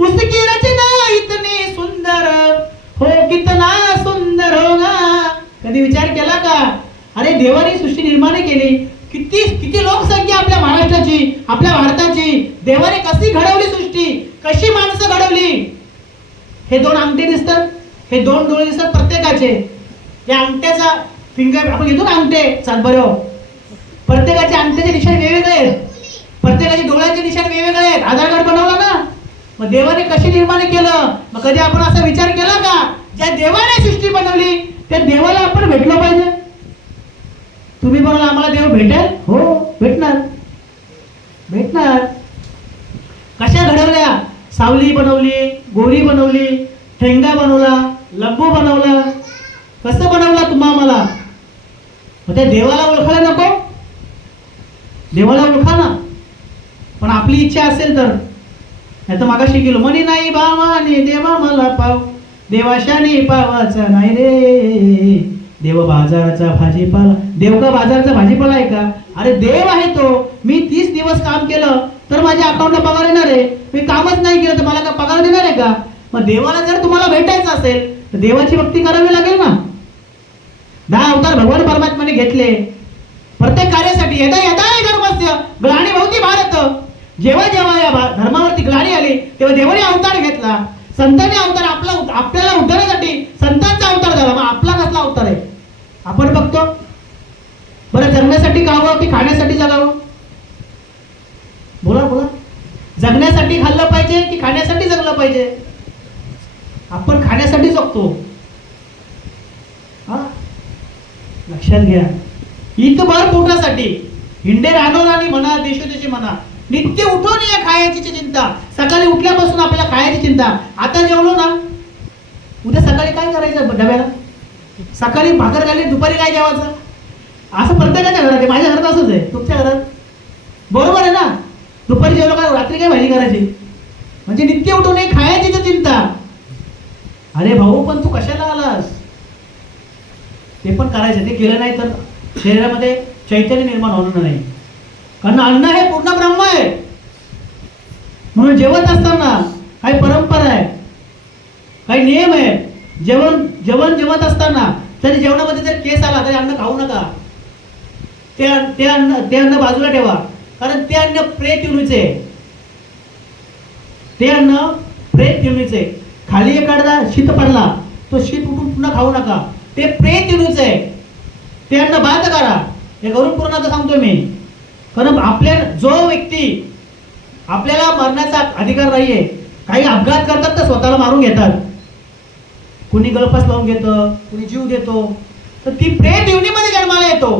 उसकी रचना इतनी सुंदर हो, कितना सुंदर होगा. कधी विचार केला का? अरे देवाने सृष्टी निर्माण केली, किती लोकसंख्या आपल्या महाराष्ट्राची, आपल्या भारताची. देवाने कशी घडवली सृष्टी, कशी माणसं घडवली. हे 2 अंगठे दिसतात, हे 2 डोळे दिसतात प्रत्येकाचे. या अंगठ्याचा फिंगर आपण घेतो ना, अंगठे सातबऱ्यो, प्रत्येकाचे अंगठ्याचे निशाण वेगवेगळे आहेत, प्रत्येकाचे डोळ्याचे निशाण वेगवेगळे आहेत. आधार कार्ड बनवला ना, मग देवाने कशी निर्माण केलं? मग कधी आपण असा विचार केला का? ज्या देवाने सृष्टी बनवली त्या देवाला आपण भेटलो पाहिजे. तुम्ही म्हणाल आम्हाला देव भेटेल? हो, भेटणार. कशा घडवल्या? सावली बनवली, गोरी बनवली, ठेंगा बनवला, लंबू बनवला. कसं बनवला तुम्हा मला? मग त्या देवाला ओळखायला नको? देवाला ओळखा ना. पण आपली इच्छा असेल तर. नाही तर मागाशी गेलो, म्हणी नाही भावाने देवा मला पाव, देवाशाने पावाचा नाही रे, देव बाजाराचा भाजीपाला. देव का बाजाराचा भाजीपाला आहे का? अरे देव आहे तो. मी 30 दिवस काम केलं तर माझ्या अकाउंटला पगार येणार आहे. मी कामच नाही केलं तर मला का पगार देणार आहे का? मग देवाला जर तुम्हाला भेटायचं असेल तर देवाची भक्ती करावी लागेल ना. 10 अवतार भगवान परमात्म्याने घेतले प्रत्येक कार्यासाठी. यदा यदा धर्मस्य ग्लानिर्भवति भारत. जेव्हा या धर्मावरती ग्लानी आली तेव्हा देवाने अवतार घेतला. संतांनी अवतार आपल्याला उद्धारासाठी संतांचा अवतार झाला. मग आपला कसला अवतार आहे आपण बघतो? बरं, जगण्यासाठी खावं की खाण्यासाठी जगावं? बोला. जगण्यासाठी खाल्लं पाहिजे की खाण्यासाठी जगलं पाहिजे? आपण खाण्यासाठी जगतो. लक्षात घ्या. इतभर पोटासाठी हिंडे राहणार आणि म्हणा देशोदेशी म्हणा, नित्य उठून या खायची चिंता. सकाळी उठल्यापासून आपल्याला खायची चिंता. आता जेवलो ना, उद्या सकाळी काय करायचं डब्याला? सकाळी भाकर खाली, दुपारी काय जेवायचं? असं प्रत्येकाच्या घरात आहे. माझ्या घरात असंच आहे, तुमच्या घरात बरोबर आहे ना? दुपारी जेवलो काय, रात्री काय भाजी करायची? म्हणजे नित्य उठून खायची चिंता. अरे भाऊ, पण तू कशाला आलास? ते पण करायचं. ते केलं नाही तर शरीरामध्ये चैतन्य निर्माण होणार नाही. कारण अन्न हे पूर्ण ब्रह्म आहे. म्हणून जेवत असताना काही परंपरा आहे, काही नियम आहे. जेवण जेवत असताना जरी जेवणामध्ये जर केस आला तरी अन्न खाऊ नका. ते अन्न बाजूला ठेवा, कारण ते अन्न प्रेत युनीचे, ते अन्न प्रेत युनीचे. खाली एखादा शीत पडला, तो शीत उठून पुन्हा खाऊ नका, ते प्रेत युनीचे, ते अन्न बाद करा. हे करून पूर्ण सांगतोय मी. कारण आपल्या जो व्यक्ती, आपल्याला मरण्याचा अधिकार नाहीये. काही अपघात करतात तर स्वतःला मारून घेतात, कुणी गळफास लावून घेतं, कुणी जीव देतो, तर ती प्रेत योनीमध्ये जन्माला येतो,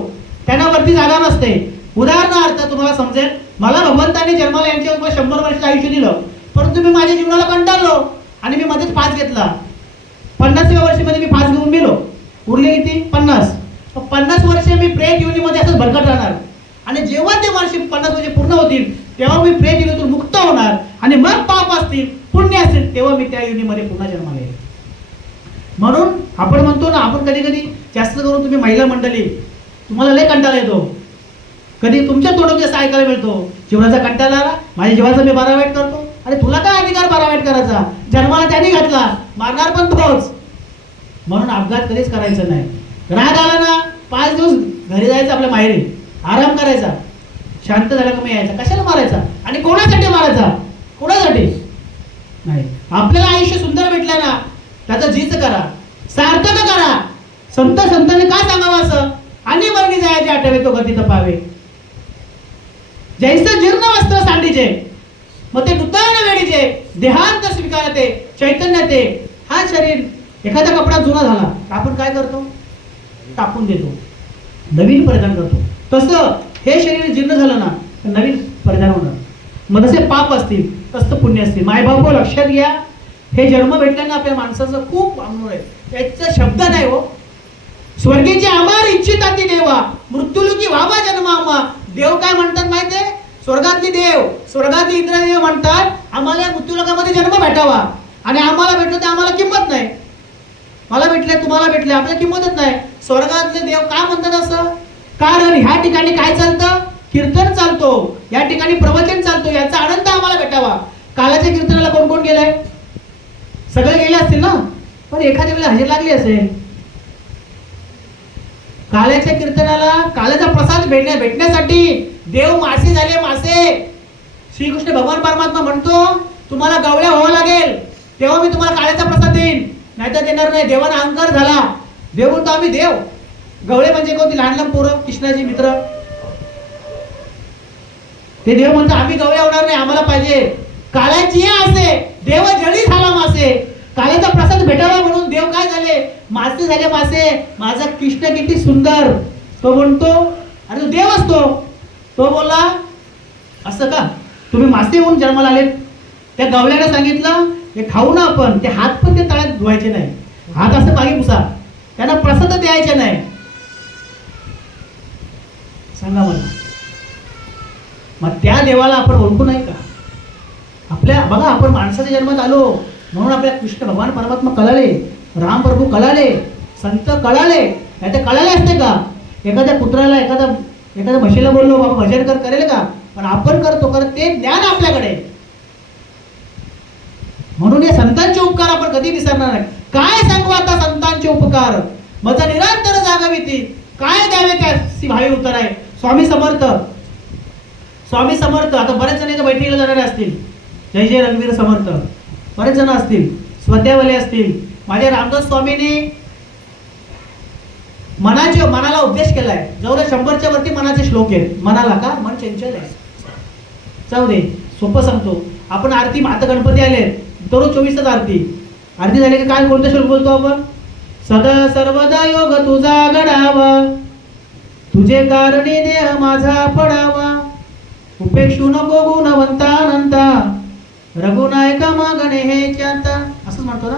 त्यांना वरती जागा नसते. उदाहरणार्थ तुम्हाला समजेल, मला भगवंताने जन्माला यांच्या 100 वर्ष आयुष्य दिलं, परंतु मी माझ्या जीवनाला कंटाळलो आणि मी मध्येच फास घेतला. 50व्या वर्षामध्ये मी फास घेऊन मेलो. उरले किती? 50. 50 वर्ष मी प्रेत योनीमध्ये असंच भरकट राहणार. आणि जेव्हा ते वर्ष 50 वर्ष पूर्ण होतील, तेव्हा मी प्रेत योनीतून मुक्त होणार. आणि मग पाप असतील, पुण्य असतील, तेव्हा मी त्या योनीमध्ये पुन्हा जन्माला येईल. म्हणून आपण म्हणतो ना, आपण कधी कधी जास्त करून तुम्ही महिला मंडळी, तुम्हाला लय कंटाळा येतो. कधी तुमच्या तोंडून असं ऐकायला मिळतो, जीवनाचा कंटाळा आला, माझ्या जीवाचा मी 12 वाईट करतो. अरे तुला काय अधिकार 12 वाईट करायचा? जन्माला त्याने घातला, मारणार पण तोच. म्हणून अपघात कधीच करायचा नाही. राग आला ना, 5 दिवस घरी जायचं, आपल्या माहेरी आराम करायचा, शांत झाला का मग यायचा. कशाला मारायचा आणि कोणासाठी मारायचा? कोणासाठी नाही. आपल्याला आयुष्य सुंदर भेटलं ना, त्याचं जीच करा, सार्थक करा. संतांनी काय सांगावं असं? आणि वर्णी जायचे आठवे तो गती तपावे, जैसे जीर्ण वस्त्र सांडीचे, मग ते नूतन वेळीचे, देहांत स्वीकारते चैतन्य ते. हा शरीर एखादा कपडा जुना झाला, आपण काय करतो? टाकून देतो, नवीन परिधान करतो. तसं हे शरीर जीर्ण झालं ना, तर नवीन परिधान होणार. मग जसे पाप असतील तसं पुण्य असतील. मायबाप लक्षात घ्या, हे जन्म भेटल्यानं आपल्या माणसाचं खूप अनुभव आहे. याचा शब्द नाही हो. स्वर्गीचे आमार इच्छिता ती देवा, मृत्युलोकी व्हावा जन्म आम्हा. देव काय म्हणतात माहितीये? स्वर्गातली देव, स्वर्गातली इंद्रदेव म्हणतात, आम्हाला मृत्यूलोकामध्ये जन्म भेटावा. आणि आम्हाला भेटलं तर आम्हाला किंमत नाही. मला भेटले, तुम्हाला भेटले, आपल्याला किंमतच नाही. स्वर्गातले देव काय म्हणतात असं? कारण ह्या ठिकाणी काय चालतं? कीर्तन चालतो, या ठिकाणी प्रवचन चालतो, याचा आनंद आम्हाला भेटावा. कालाच्या कीर्तनाला कोण कोण गेलाय? सगळे गेले असतील ना, पण एखाद्या वेळेला हजेरी लागली असेल. काल्याच्या कीर्तनाला काल्याचा प्रसाद भेटण्यासाठी देव मासे झाले, मासे. श्रीकृष्ण भगवान परमात्मा म्हणतो, तुम्हाला गवळ्या व्हावं लागेल, तेव्हा मी तुम्हाला काल्याचा प्रसाद देईन, नाहीतर देणार नाही. देवाना अहंकार झाला. देव म्हणतो आम्ही देव. गवळे म्हणजे कोणती? लहान लहान पोरं, कृष्णाची मित्र. ते देव म्हणतो आम्ही गवळ्या होणार नाही, आम्हाला पाहिजे काल्याची असे. देव जळी झाला मासे, काल्याचा प्रसाद भेटावा म्हणून देव काय झाले? मासे झाले, मासे. माझा कृष्ण किती सुंदर. तो म्हणतो, अरे तू देव असतो. तो बोलला असं का? तुम्ही मासे होऊन जन्माला आले. त्या गवळ्याने सांगितलं, हे खाऊ ना आपण. ते हात पण ते तळ्यात धुवायचे नाही, हात असं मागे पुसा, त्यांना प्रसाद द्यायचे नाही. सांगा मला, मग त्या देवाला आपण ओळखू नाही का? आपल्या बघा, आपण माणसाच्या जन्मात आलो म्हणून आपल्या कृष्ण भगवान परमात्मा कळाले, राम प्रभू कळाले, संत कळाले. नाही तर कळाले असते का? एखाद्या कुत्र्याला, एखाद्या म्हशीला बोललो बाबा भजन कर, करेल का? पण आपण करतो, कारण ते ज्ञान आपल्याकडे. म्हणून या संतांचे उपकार आपण कधी विसरणार नाही. काय सांगू आता संतांचे उपकार? माझा निरंतर जागविती, काय द्यावे त्याची भावी उत्तर आहे. स्वामी समर्थ, स्वामी समर्थ. आता बरेच जण बैठकीला जाणारे असतील, जय जय रघुवीर समर्थ, बरेच जण असतील, स्वत्यावले असतील. माझ्या रामदास स्वामींनी मनाला उपदेश केलाय. जवळ 100च्या वरती मनाचे श्लोक आहेत. मनाला का? मन चंचल आहे. जाऊ दे, सोपं सांगतो. आपण आरती, आता गणपती आले, दररोज 24 तास आरती झाली की काय, कोणता श्लोक बोलतो आपण? सदा सर्वदा योग तुझा घडावा, तुझे कारणी देह माझा पडावा, उपेक्षू नको गुणवंता अनंता, रघुनायका मागणे हे चांता. असंच म्हणतो ना.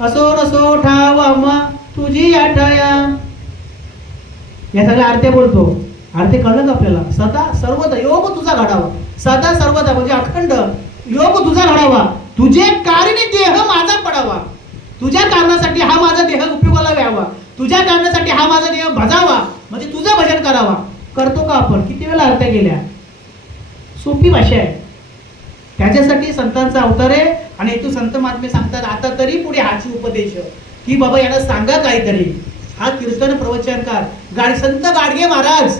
असो नसो ठावा मा तुझी आठया. या सगळ्या आरत्या बोलतो. आरती कळलं का आपल्याला? सदा सर्वदा योग तुझा घडावा, सदा सर्वदा म्हणजे अखंड योग तुझा घडावा, तुझे कारणी देह माझा पडावा. तुझ्या कारणासाठी हा माझा देह उपयोगाला यावा, तुझ्या कारणासाठी हा माझा देह भजावा, म्हणजे तुझं भजन करावा. करतो का आपण? किती वेळा आरत्या गेल्या. सोपी भाषा आहे. त्याच्यासाठी संतांचा अवतार आहे. आणि तू संत महात्मे सांगतात, आता तरी पुढे हाची उपदेश, की बाबा यांना सांगा काहीतरी. हा कीर्तन प्रवचनकार संत गाडगे महाराज.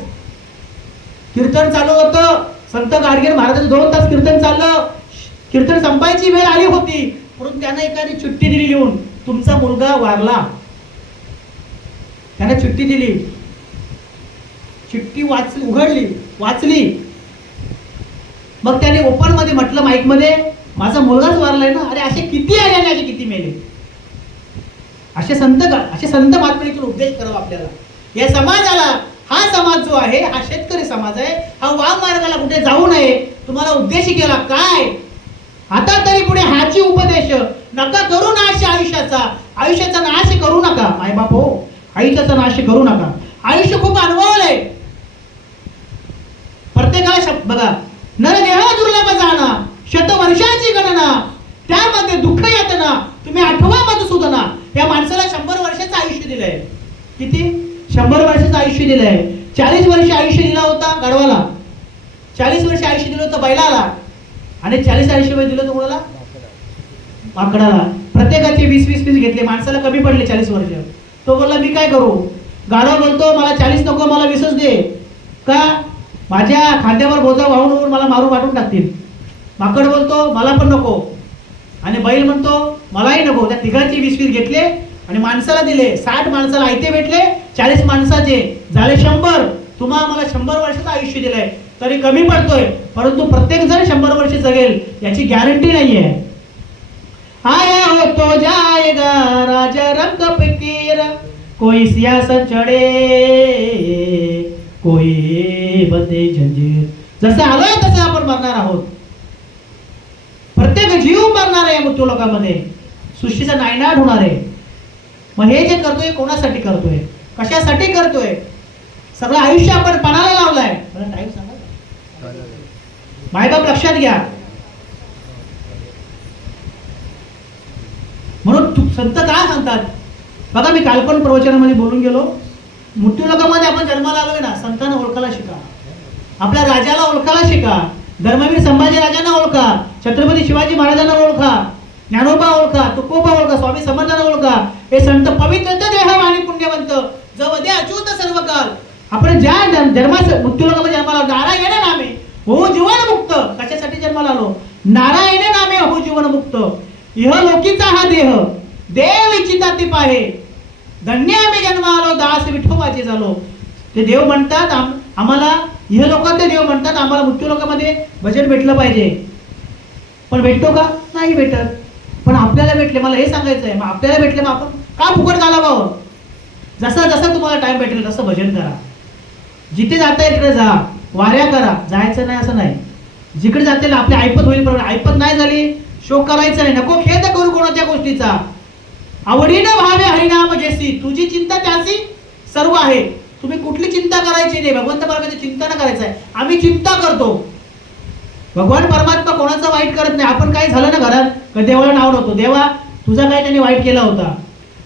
कीर्तन चालू होतं, संत गाडगे महाराजांचं 2 तास कीर्तन चाललं. कीर्तन संपायची वेळ आली होती, म्हणून त्यानं एखादी चिठ्ठी दिली लिहून, तुमचा मुलगा वारला. त्याने चिठ्ठी दिली, चिठ्ठी वाचली. मग त्याने ओपन मध्ये म्हटलं, माईक मध्ये, माझा मुलगाच वारलाय ना. अरे असे किती आले आणि असे किती मेले. असे संत महात्म्यांनी उपदेश करावा आपल्याला. या समाजाला, हा समाज जो आहे हा शेतकरी समाज आहे, हा वाम मार्गाला कुठे जाऊ नये तुम्हाला उद्देश केला. काय आता तरी पुढे हाची उपदेश, नका करू नाश आयुष्याचा नाश करू नका. मायबाप हो, आयुष्याचा नाश करू नका. आयुष्य खूप अनुभवलंय प्रत्येकाला. बघा, नरदेह दुर्लभ जाणा, शतवर्षाची गणना, त्यामध्ये दुःख यातना, तुम्ही आठवा मधुसूदना. या माणसाला 100 वर्षाचं आयुष्य दिलंय. किती? 100 वर्षाचं आयुष्य दिलंय. 40 वर्ष आयुष्य दिला होता गाढवाला, 40 वर्ष आयुष्य दिलं होतं बैलाला, आणि 40 आयुष्य दिलं होतं कोणाला? माकडाला. प्रत्येकाचे 20-20 घेतले. माणसाला कमी पडले 40 वर्ष. तो बोलला, मी काय करू? गाढव बोलतो, मला 40 नको, मला 20च दे. का? माझ्या खांद्यावर बोजा वाहून मला मारून वाटून टाकतील. माकड बोलतो, मला पण नको. आणि बैल म्हणतो, मलाही नको. त्या तिघांचे 20-20 घेतले आणि माणसाला दिले. 60 माणसाला आयते भेटले, 40 माणसाचे झाले 100. तुम्हाला मला 100 वर्षाचं आयुष्य दिलंय, तरी कमी पडतोय. परंतु प्रत्येक जण 100 वर्ष जगेल याची गॅरंटी नाहीये. आया हो तो जाएगा राजा रंग फकीर, कोई सियासत चढे, कोई बंदे जंजीर. जसं आलोय तसं आपण मरणार आहोत. प्रत्येक जीव मरणार आहे मृत्यू लोकांमध्ये. सृष्टीचा नायनाट होणार आहे. मग हे जे करतोय कोणासाठी करतोय, कशासाठी करतोय? सगळं आयुष्य आपण पणाला लावलाय. टाइम सांगा मायबाप, लक्षात घ्या. म्हणून संत काय सांगतात बघा, मी कालपण प्रवचनामध्ये बोलून गेलो. मृत्यू लोकांमध्ये आपण जन्माला आलोय ना, संतांना ओळखायला शिका, आपल्या राजाला ओळखायला शिका, धर्मवीर संभाजी राजांना ओळखा, छत्रपती शिवाजी महाराजांना ओळखा, ज्ञानोबा ओळखा, तुकोबा ओळखा, स्वामी समर्थांना ओळखा. हे संत पवित्र देह वाणी पुण्यवंत, जव दे अच्युत सर्व काल. आपण ज्या मृत्यू लोकांमध्ये जन्माला आलो, नारायण नामे हो जीवन मुक्त. कशासाठी जन्माला आलो? नारायण नामे हो जीवन मुक्त. इह लोकीचा हा देह देव इच्छिता ती पाहे, धन्य आम्ही जन्म आलो, दास विठोबाचे झालो. ते देव म्हणतात आम्हाला, इह लोकात देव म्हणतात आम्हाला मृत्यू लोकांमध्ये भजन भेटलं पाहिजे. पण भेटतो का? नाही भेटत. पण आपल्याला भेटले, मला हे सांगायचं आहे. मग आपल्याला भेटले, मग आपण का फुकट घालावं? जसा जसा तुम्हाला टाइम भेटेल तसं भजन करा. जिथे जाता तिकडे जा, वाऱ्या करा, जायचं नाही असं नाही. जिकडे जाते आपली ऐपत होईल, ऐपत नाही झाली शोक करायचा नाही. नको खेद करू कोणाच्या गोष्टीचा. आवडीनं व्हावे हरिनाम जैसी, तुझी चिंता त्याची सर्व आहे. तुम्ही कुठली चिंता करायची नाही, भगवंत परमात्म्याची चिंता न करायचं आहे. आम्ही चिंता करतो. भगवान परमात्मा कोणाचं वाईट करत नाही. आपण काही झालं ना घरात, का देवाला नाव नव्हतो, देवा तुझा काय त्याने वाईट केला होता.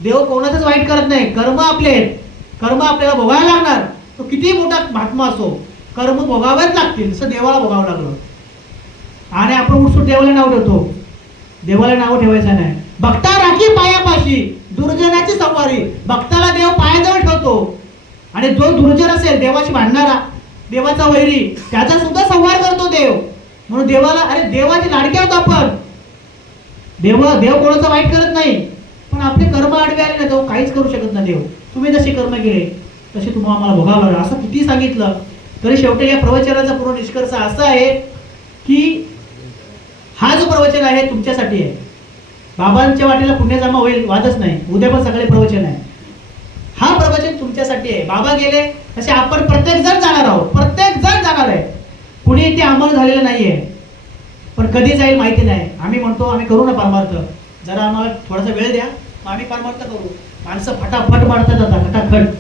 देव कोणाचंच वाईट करत नाही. कर्म आपले आहेत, कर्म आपल्याला भोगायला लागणार. तो किती मोठा महात्मा असो, कर्म भोगावेच लागतील. जसं देवाला भोगावं लागलं. आणि आपण उठसूट देवाला नाव ठेवतो. देवाला नाव ठेवायचं नाही. भक्ता राखी पायापाशी, दुर्जनाची संवारी. भक्ताला देव पायाजवळ ठेवतो. आणि जो दुर्जन असेल, देवाशी भांडणारा, देवाचा वैरी, त्याचा सुद्धा संवार करतो देव. म्हणून देवाला, अरे देवाचे लाडके आहोत आपण. देव कोणाचं वाईट करत नाही. पण आपले कर्म आडवे आले ना, तो काहीच करू शकत नाही देव. तुम्ही जसे कर्म केले तसे तुम्हाला आम्हाला भोगावं लागलं. असं किती सांगितलं तरी शेवटी या प्रवचनाचा पूर्ण निष्कर्ष असा आहे की हा जो प्रवचन आहे तुमच्यासाठी आहे. बाबांच्या वाटेला पुण्य जमा होईल, वादच नाही. उद्या पण सकाळी प्रवचन आहे. हा प्रवचन तुमच्यासाठी आहे. बाबा गेले तसे आपण प्रत्येक जण जाणार आहोत. प्रत्येक जण जाणार आहे. कुणी इथे अमर झालेलं नाहीये. पण कधी जाईल माहिती नाही. आम्ही म्हणतो आम्ही करू ना परमार्थ, जरा आम्हाला थोडासा वेळ द्या, आम्ही परमार्थ करू. माणसं फटाफट मारतात आता, खटाखट.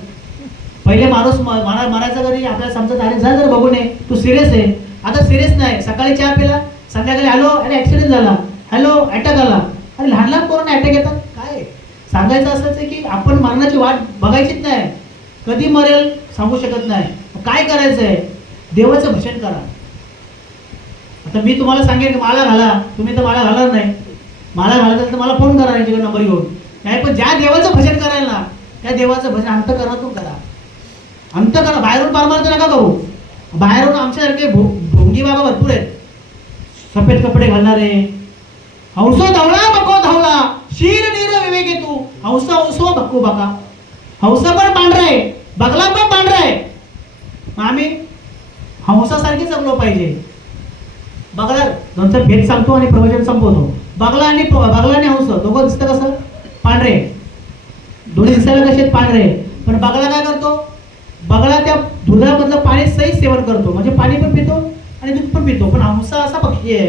पहिले माणूस मारायचा घरी आपल्याला समजत, अरे जा जरा बघून ये, तू सिरियस आहे. आता सिरियस नाही. सकाळी चहा पिला, संध्याकाळी हॅलो, अरे ऍक्सिडेंट झाला, हॅलो अटॅक आला. अरे लहान लहान पोरांना अटॅक येतात. काय सांगायचं असंच आहे की आपण मरणाची वाट बघायचीच नाही. कधी मरेल सांगू शकत नाही. काय करायचं आहे? देवाचं भजन करा. आता मी तुम्हाला सांगेन की माला घाला, तुम्ही तर माला घालणार नाही. माला घालायचं तर मला फोन करा यांच्याकडे नंबर घेऊन. नाही, पण ज्या देवाचं भजन करायला ना त्या देवाचं भजन अंतःकरणातून करा. अंतःकरण बाहेरून परमार्थ नका करू. बाहेरून आमच्यासारखे भोंगी बाबा भरपूर आहेत, सफेद कपडे घालणारे. हंसो धावला बको धावला शीर नीर विवेके तू हंस हंसो बक्कू बका. हंस पण पांढरा आहे, बगला पण पांढरा आहे. मग आम्ही हंसासारखे जगलो पाहिजे. बगला दोनचा भेद सांगतो आणि प्रवचन संपवतो. बगला आणि हंस दोघं दिसतं कसं? पांढरे. दोन्ही दिसायला कसे पांढरे. पण बगला काय करतो? बगळा त्या दुधामधलं पाणी सही सेवन करतो, म्हणजे पाणी पण पितो आणि दूध पण पितो. पण हंसा असा पक्षी आहे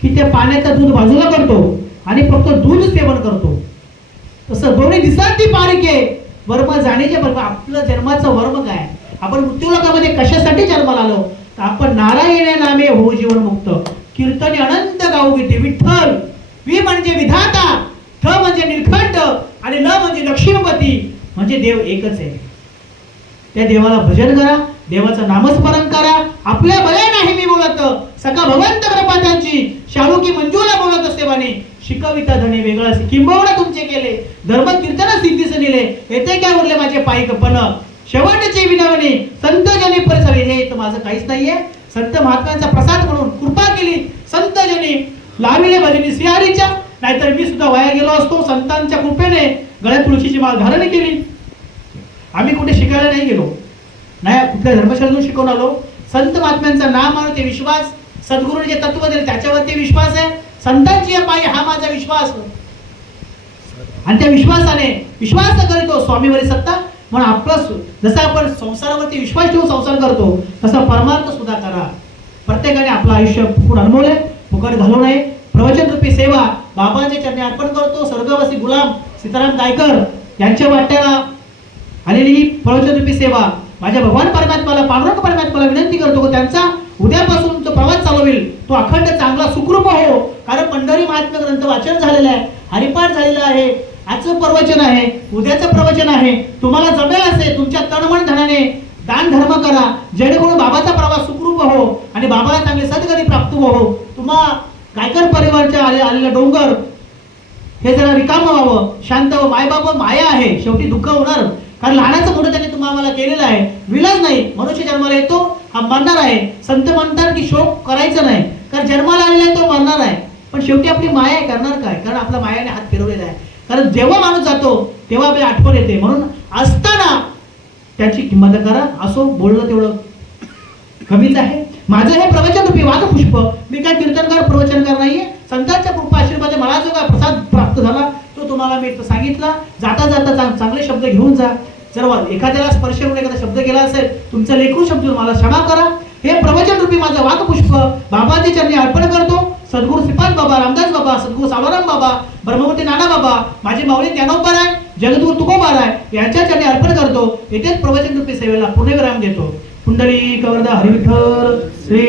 की त्या पाण्याचं दूध बाजूला करतो आणि फक्त दूध सेवन करतो. तसं दोन्ही दिसतात ती पारिके वर्म जाणीचे वर्म. आपलं जन्माचं वर्म काय? आपण मृत्यूलोकामध्ये कशासाठी जन्माला आलो? तर आपण नारायणे नामे हो जीवन मुक्त कीर्तने अनंत गाऊ गीते. विठ्ठल वि म्हणजे विधाता, ठ म्हणजे निलखंड आणि ल म्हणजे लक्ष्मीपती, म्हणजे देव एकच आहे. त्या देवाला भजन करा, देवाचं नामस्मरण करा. आपल्या भले नाही मी बोलत सका भगवंत कृपा त्यांची शाळुकी मंजूला बोलत असते वाणी शिकविता धने वेगळा किंबवणा तुमचे केले धर्म कीर्तन सिद्धीस नेले येते काय उरले माझे पायी कपन शेवटचे विनवणी संत जनी परिसरे. हे तर माझं काहीच नाहीये. संत महात्म्यांचा प्रसाद म्हणून कृपा केली संत जनी लाविले भजनी श्रीहरीच्या. नाहीतर मी सुद्धा वाया गेलो असतो. संतांच्या कृपेने गळ्यात तुळशीची माळ धारण केली. आम्ही कुठे शिकायला नाही गेलो, नाही कुठल्या धर्मशाळेतून शिकवून आलो. संत महात्म्यांचं नाम आणि ते विश्वास, सद्गुरूंचे तत्व दिले त्याच्यावरती विश्वास आहे. संतांची पायी हा माझा विश्वास. आणि त्या विश्वासाने विश्वास करीतो स्वामीवरी सत्ता. म्हणून आपलं जसं आपण संसारावरती विश्वास ठेवून संसार करतो तसा परमार्थ सुद्धा करा. प्रत्येकाने आपलं आयुष्य फुकट अनुभवले, फुकट घालू नये. प्रवचन रूपी सेवा बाबांच्या चरणी अर्पण करतो. स्वर्गवासी गुलाम सीताराम गायकर यांच्या वाट्याला आलेली ही प्रवचन रूपी सेवा माझ्या भगवान परमात्म्याला पांडुरंग परमात्म्याला विनंती करतो की त्यांचा उद्यापासून जो प्रवास चालू होईल तो अखंड चांगला सुखरूप हो. कारण पंढरी महात्म्य ग्रंथ वाचन झालेलं आहे, हरिपाठ झालेला आहे, आजचं प्रवचन आहे, उद्याचं प्रवचन आहे. तुम्हाला जमेल असे तुमच्या तनमन धनाने दान धर्म करा, जेणेकरून बाबाचा प्रवास सुखरूप हो आणि बाबाला चांगली सद्गती प्राप्त हो. तुम्हा गायकर परिवारच्या आलेला डोंगर हे जरा रिकाम व्हावं, शांत व्हावं. मायबाबा माया आहे, शेवटी दुःख होणार. कारण लहानाचं मोठं त्यांनी तुम्हाला केलेलं आहे. विलाज नाही, मनुष्य जन्माला येतो हा मरणार आहे. संत म्हणतात की शोक करायचं नाही, कारण जन्माला आलेला आहे तो मरणार आहे. पण शेवटी आपली माया आहे, करणार काय? कारण आपला मायाने हात फिरवलेला आहे. कारण जेव्हा माणूस जातो तेव्हा आपली आठवण येते. म्हणून असताना त्याची किंमत करा. असो बोलणं तेवढं कमीच आहे. माझं हे प्रवचन रूपी वादपुष्प. मी काय कीर्तनकार प्रवचनकार नाहीये. संतांच्या कृपा आशीर्वाद मला जो काय प्रसाद प्राप्त झाला तो तुम्हाला मी सांगितला. जाता जाता चांगले शब्द घेऊन जा. जर एखाद्याला स्पर्श करून एखादा शब्द केला असेल तुमचा लेखू शब्द मला क्षमा करा. हे प्रवचन रूपी माझं वादपुष्प बाबाच्या चरणी अर्पण करतो. सद्गुरू श्रीपाद बाबा, रामदास बाबा, सद्गुरू सावराम बाबा, ब्रह्मवती नाना बाबा, माझे माऊली ज्ञानोबा आहे, जगद्गुरू तुकोबा आहे यांच्या चरणी अर्पण करतो. येथेच प्रवचन रूपी सेवेला पूर्णविराम देतो. कुंडली कवरदा हरिविठ्ठल श्री